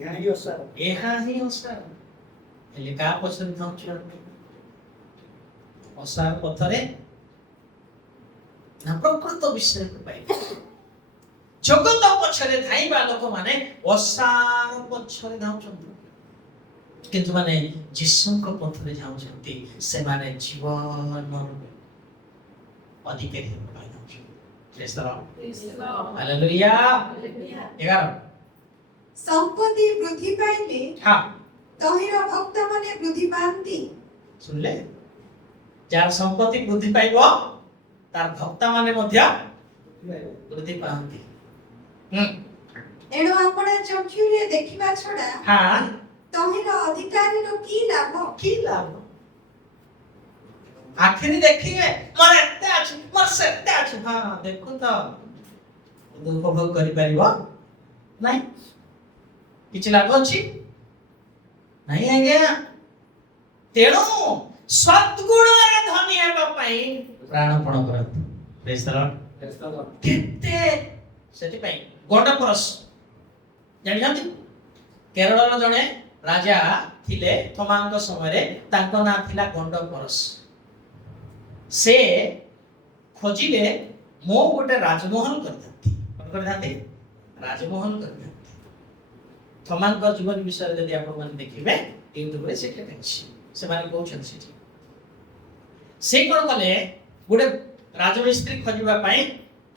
यहाँ ही एहा ही असार हेले का पसंद थाउछ असार पथरे ना प्रकृत विषय पाई जगत पछरे धाइबा लोक माने असार पछरे धाउछन किंतु माने जिसुंक पथरे जाउछंती से माने जीवन अधिकारी पाई जाउछन प्रेज द लॉर्ड हालेलुया 11 संपत्ति वृद्धि पाइले हां तहिर भक्त माने वृद्धि पांती सुनले जार संपत्ति वृद्धि पाइबो तार भक्त माने मध्य वृद्धि पांती एणु आपण चक्षुरे देखिबा छडा हां तहिर अधिकारी रो की लाभ आखिरी देखिए मोर एते अछि मोर सेते अछि हां देखो तो उपभोग करि परिबो नहीं किछ लाभ अछि नहीं आज्ञा तेणु सद्गुण रे धनी हेबा पई प्राणपण करत प्रेज द लॉर्ड केते सेति पई गोंड परस जानिछंती केरळर जणे राजा थिले थोमांग समय रे तांको ना थिला गोंड परस से खोजिले मो गोटे राजमहल करथांती राजमहल करथांती थोमांग जीवन विषय यदि आपण माने देखिबे यूट्यूब रे सेटा अछि से माने कहउछन सेठी से कोन कले गोटे राजमिस्त्री खोजिबा पई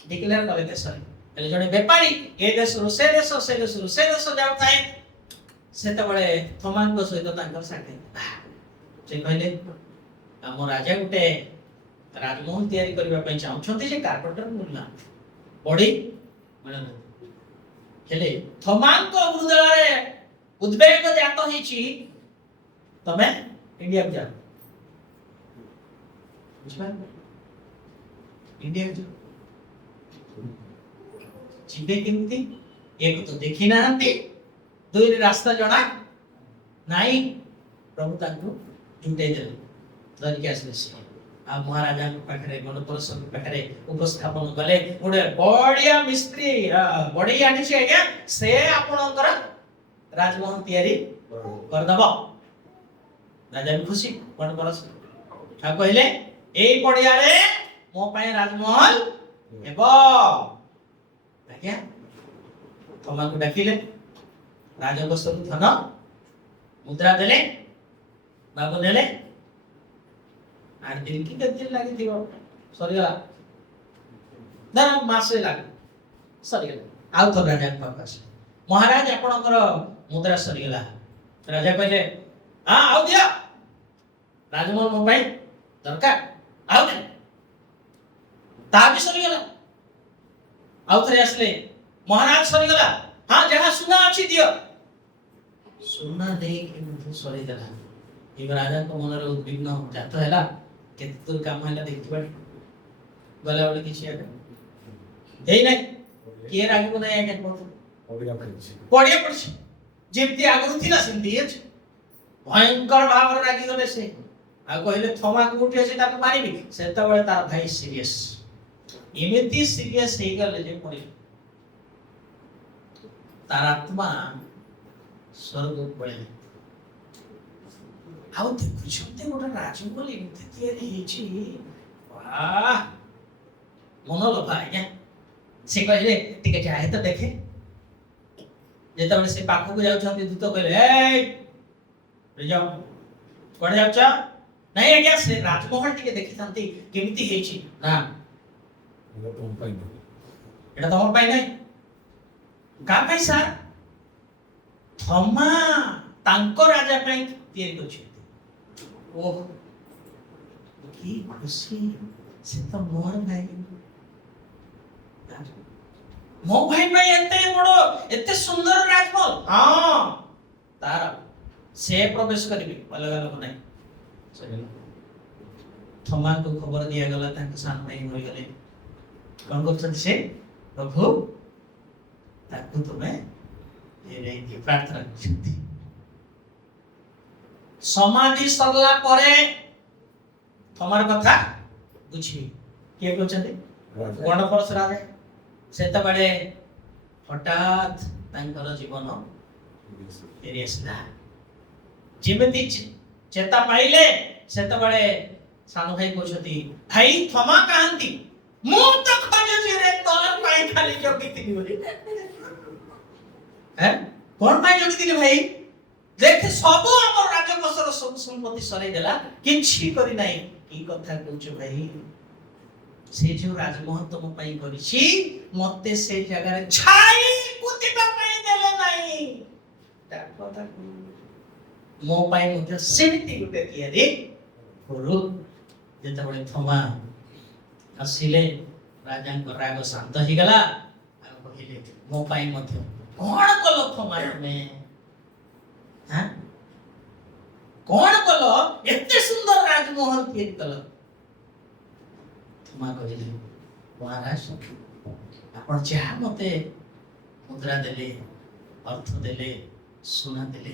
डिक्लेयर कले देश रे एले जणे व्यापारी ए देश रो से देश जाउ थाए सेते बळे थोमांग सहित तांकर साथे से कहले हम राजा गोटे राजमहल तैयारी करबा पई चाहउछंती जे कारपेंटर मिलना बडी मिलन हेले थोमांग हृदय रे उद्वेग जात होईची तमे इंडिया जा बुझबा इंडिया जा जिबे केमती एक तो देखि नाहंती दुई रे रास्ता जणा नाही प्रभु तांको जुटे देले धरिक आसले आ महाराजा पाखरे गणपरस पाखरे उपस्थापन गले गोटे बड़िया मिस्त्री बड़ी आनी से आज्ञा से आपनकर राजमहल तैयारी कर दबो राजा भी खुशी गणपरस आ कहले एई पड़िया रे मो पय राजमहल हेबो आज्ञा थोमा को डाकिले राजा को सब धन मुद्रा देले बाबू नेले 8 दिन की दिन लागि दियो सरी गला ना मासे लागि सरी गला आउ तो राजा पास महाराज आपनकर मुद्रा सरी गला राजा कहले हां आउ दिया राजमहल मो भाई दरकार आउ दे ता भी सरी गला आउ थरे आसले महाराज सरी गला हां जहां सुना अछि दियो सुना दे के मुझे सरी गला ए राजा को मन रे उद्विग्न जात हैला केते दूर काम हैला देखि पड़ गला वाले किछि आके देई नै के रागी को नै आके पड़िया पड़छि जेमती आगु थिला सेमती अछि भयंकर भाव रागी गले से आ कहले थोमा को उठी अछि ताको मारिबी सेता बेले तार भाई सीरियस एमिति सीरियस हे गले जे पड़ी तार आत्मा स्वर्ग पळे आउ देखुछते गोटे राजमहल एमती तैयारी हेछि वाह मन लोभा आज्ञा से कहले टिके जाए तो देखे जेतबे से पाखु को जाउ छथि दूत कहले ए रे जाओ कोन जाउछ नहीं आज्ञा से राजमहल टिके देखि थांती केमिति हेछि ना एटा तमर पाई नहीं का पैसा थमा तांको राजा पाई तैयारी करछि ओह की खुशी से तो मोर भाई मो भाई भाई एते बड़ो एते सुंदर राजमहल हां तार से प्रवेश करिबे अलग अलग नहीं चलो थमा को खबर दिया गला ताके सामने ही होई गले कौन करछन से प्रभु ताकू तुम्हें ये रे की प्रार्थना करछथि समाधि सरला परे तमर कथा बुझी के कहछथि कोन परस राजा सेता बड़े हठात तांकर जीवन फेरी आसला जेमति चेता पाइले सेता बड़े सानो भाई कहछथि भाई थमा कांती मु तो खोजछि रे तोर पाई खाली जगिति बोली हैं कोन पाई जगिति भाई देख सब हमर राजकोषर सब संपत्ति सरै देला किछि करी नाही की कथा कहछ भाई से जो राजमहल तुम पाई करिछि मते से जगह रे छाई कुतिबा पाई देले नाही ता कथा मो पाई मते सेमिति गुटे तियारी करू जेता बळे थमा आसिले राजा को राग शांत ही गला आ कहिले मो पाई मते कोन कलो थमा में हां कोन कलो एते सुंदर राजमहल तियारी कलो थमा कहिले महाराज आपण चाह मते मुद्रा देले अर्थ देले सुना देले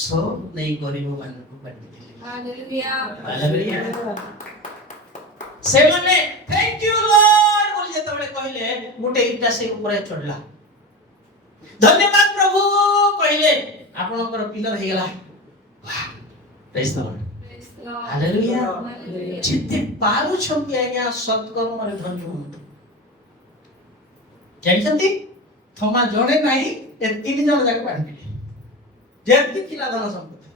सब नहीं गरीब मान को बांटी देले हालेलुया हालेलुया से माने थैंक यू लॉर्ड बोल जेते बळे कहिले गुटे इटा से ऊपर चढ़ला धन्यवाद प्रभु कहिले आपनकर पिलर हे गेला वाह प्रेज द लॉर्ड हालेलुया जिते पारु छंती आज्ञा सत्कर्म रे धन्य हुंतु जानछंती थमा जणे नाही ए तीन जण जाक बांधिले जेति किला धन संपत्ति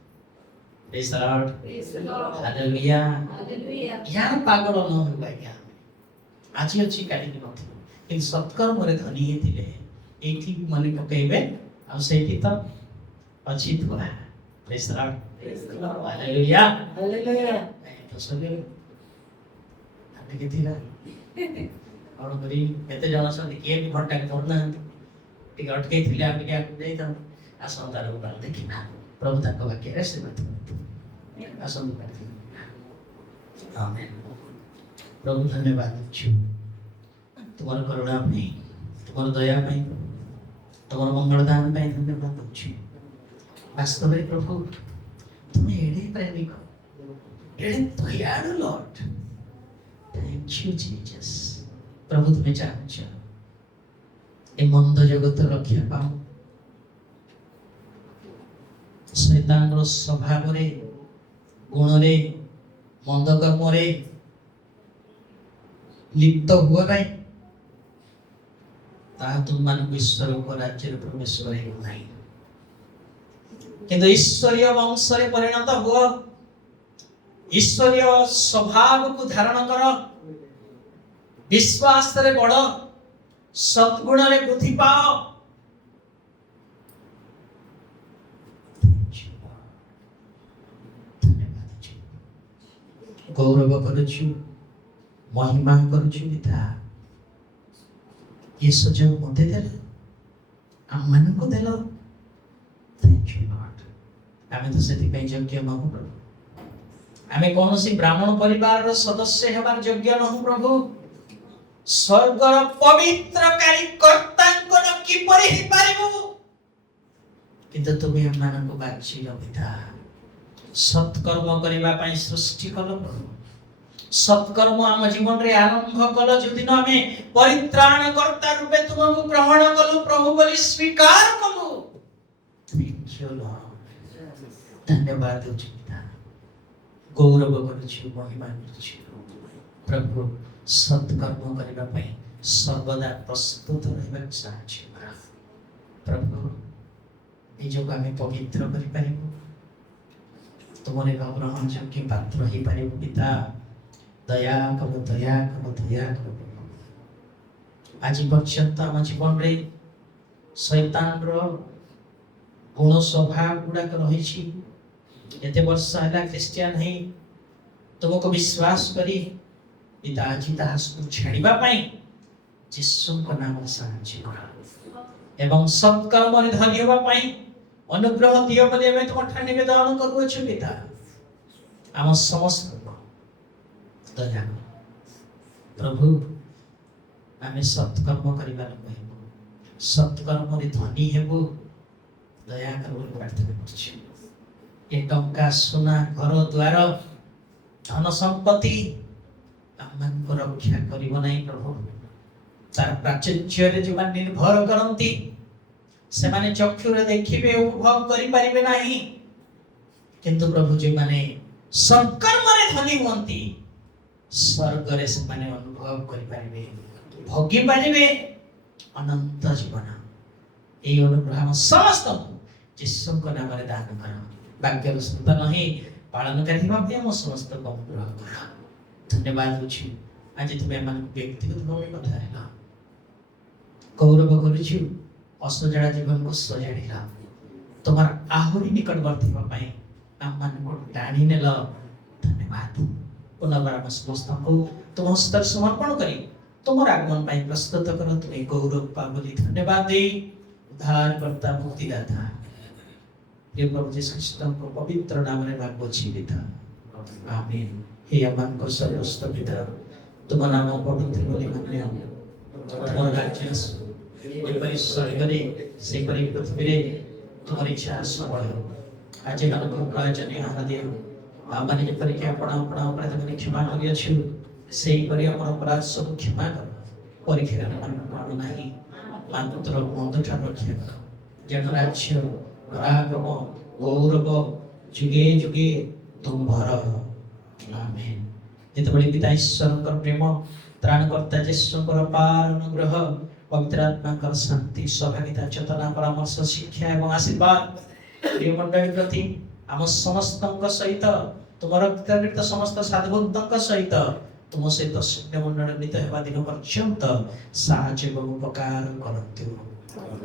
praise the Lord hallelujah hallelujah यार पागल न हो आज्ञा आज अछि काली की नथि इन सत्कर्म रे धनी हेतिले एठी भी मने पकेबे आ सेठी तो अछि थोड़ा praise the Lord hallelujah hallelujah तो सगे आते के थिला और बरी एते जण से के भी घंटा के धरना टिक अटके थिले आ के जाई त आसंतार ऊपर देखिना प्रभु ताको वाक्य रे से मत आसन कर आमेन प्रभु धन्यवाद छु तुम्हार करुणा पे तुम्हार दया पे तुम्हार मंगल दान पे धन्यवाद छु वास्तव में प्रभु तुम्हें एडे प्रेमिक एडे दयालु लॉर्ड थैंक यू जीसस प्रभु तुम्हें चाहछ ए मंद जगत रक्षा पाओ शैतान रो स्वभाव रे गुण रे मंद कर्म रे लिप्त हुआ नहीं ता तुम मान ईश्वर को राज्य रे प्रवेश करे नहीं किंतु ईश्वरीय वंश रे परिणत हुआ ईश्वरीय स्वभाव को धारण कर विश्वास रे बड़ सद्गुण रे वृद्धि पाओ गौरव करुछु महिमा करुछु पिता ये सुजोग मते देल हम मन को देलो थैंक यू लॉर्ड आमे तो सेति पे योग्य महु प्रभु आमे कोनोसी ब्राह्मण परिवार रो सदस्य हेबार योग्य নহु प्रभु स्वर्गर पवित्रकारी कर्तांकर की परि ही पारिबो किंतु तुमे हम मन को बाछि पिता सत्कर्म करिबा पई सृष्टि कलो प्रभु सत्कर्म आम जीवन रे आरंभ कलो जदिन हमें परित्राण कर्ता रूपे तुमको ग्रहण कलु प्रभु बोली स्वीकार कलु थैंक यू लॉर्ड धन्यवाद देउछु पिता गौरव करूछु महिमा करूछु प्रभु सत्कर्म करिबा पई सर्वदा प्रस्तुत रहबाक साहाय्य कर प्रभु निजको आमे पवित्र करि पारिबु तुमरे ग्रहण योग्य पात्र ही पारिबु पिता दया कर दया कर दया कर आज पर्यंत आम जीवन रे शैतान रो गुण स्वभाव गुड़ाक रही एते वर्ष है क्रिस्टियन है तुमको विश्वास करी पिता आज ताहासु छाड़िबा पई यीशु को नाम साहाय्य कर एवं सत्कर्म रे धन्य होबा पई अनुग्रह दियो बोली मैं तुम ठाने निवेदन करूछु पिता आम समस्त दया प्रभु आमे सत्कर्म करिबा लोक हेबु सत्कर्म रे धनी हेबु दया कर बोली प्रार्थना करछु ए टंका सोना घर द्वार धन संपत्ति आमन को रक्षा करिबो नै प्रभु तार प्राचुर्य रे जो निर्भर करंती से माने चक्षु रे देखिबे उपभोग करि परिबे नाही किंतु प्रभु जे माने संकर्म रे धनी होंती स्वर्ग रे से माने अनुभव करि परिबे भोगी परिबे अनंत जीवन ए अनुग्रह हम समस्त यीशु को नाम रे दान कर भाग्य संतान नहीं पालन करिबा पे हम समस्त को अनुग्रह कर धन्यवाद होछु आज तुमे मन व्यक्तिगत भाव में कथा हैला गौरव करूछु असजड़ा जीवन को सजाड़िला तुम्हार आहुरी निकटवर्ती पाई आम मान को टाणी नेल धन्यवाद पुनर्बार समस्त को तुम स्तर समर्पण करी तुम आगमन पाई प्रस्तुत कर तुम्हें गौरव पा बोली धन्यवाद दे उद्धारकर्ता मुक्तिदाता हे प्रभु यीशु ख्रीष्ट को पवित्र नाम रे भागवत जीवित आमीन हे अमन को सर्वस्व पिता तुम नाम पवित्र बोली मान्य तुम राज्य एपरी स्वर्गरे से परी पृथ्वी रे तुम्हारी इच्छा सबल आज हमको प्रयोजन आदि आमने जेपरि के आपण आपण अपराध में क्षमा करिया छु सेही परि अपन अपराध सब क्षमा कर परीक्षा मन पाण नाही मात्र बंधु ठार रक्षा कर जन राज्य रागम गौरव जुगे जुगे तुम भर आमेन जेते बड़ी पिता ईश्वर कर प्रेम त्राणकर्ता यीशु कर पार अनुग्रह पवित्र आत्मा कर शांति सहभागिता चेतना परामर्श शिक्षा एवं आशीर्वाद प्रिय मंडली प्रति आम समस्त सहित तुम रक्तकृत समस्त साधुभक्तों सहित तुम सहित शिष्य मंडल मित हेबा दिन पर्यंत साहाय्य एवं उपकार करंतु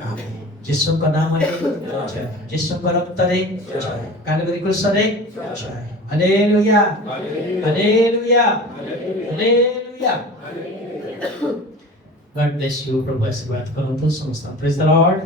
आमेन यीशु का नाम रे यीशु का रक्त रे कालवरी क्रूस रे hallelujah hallelujah hallelujah God bless you. प्रभु आशीर्वाद करंतु समस्त. Praise the Lord.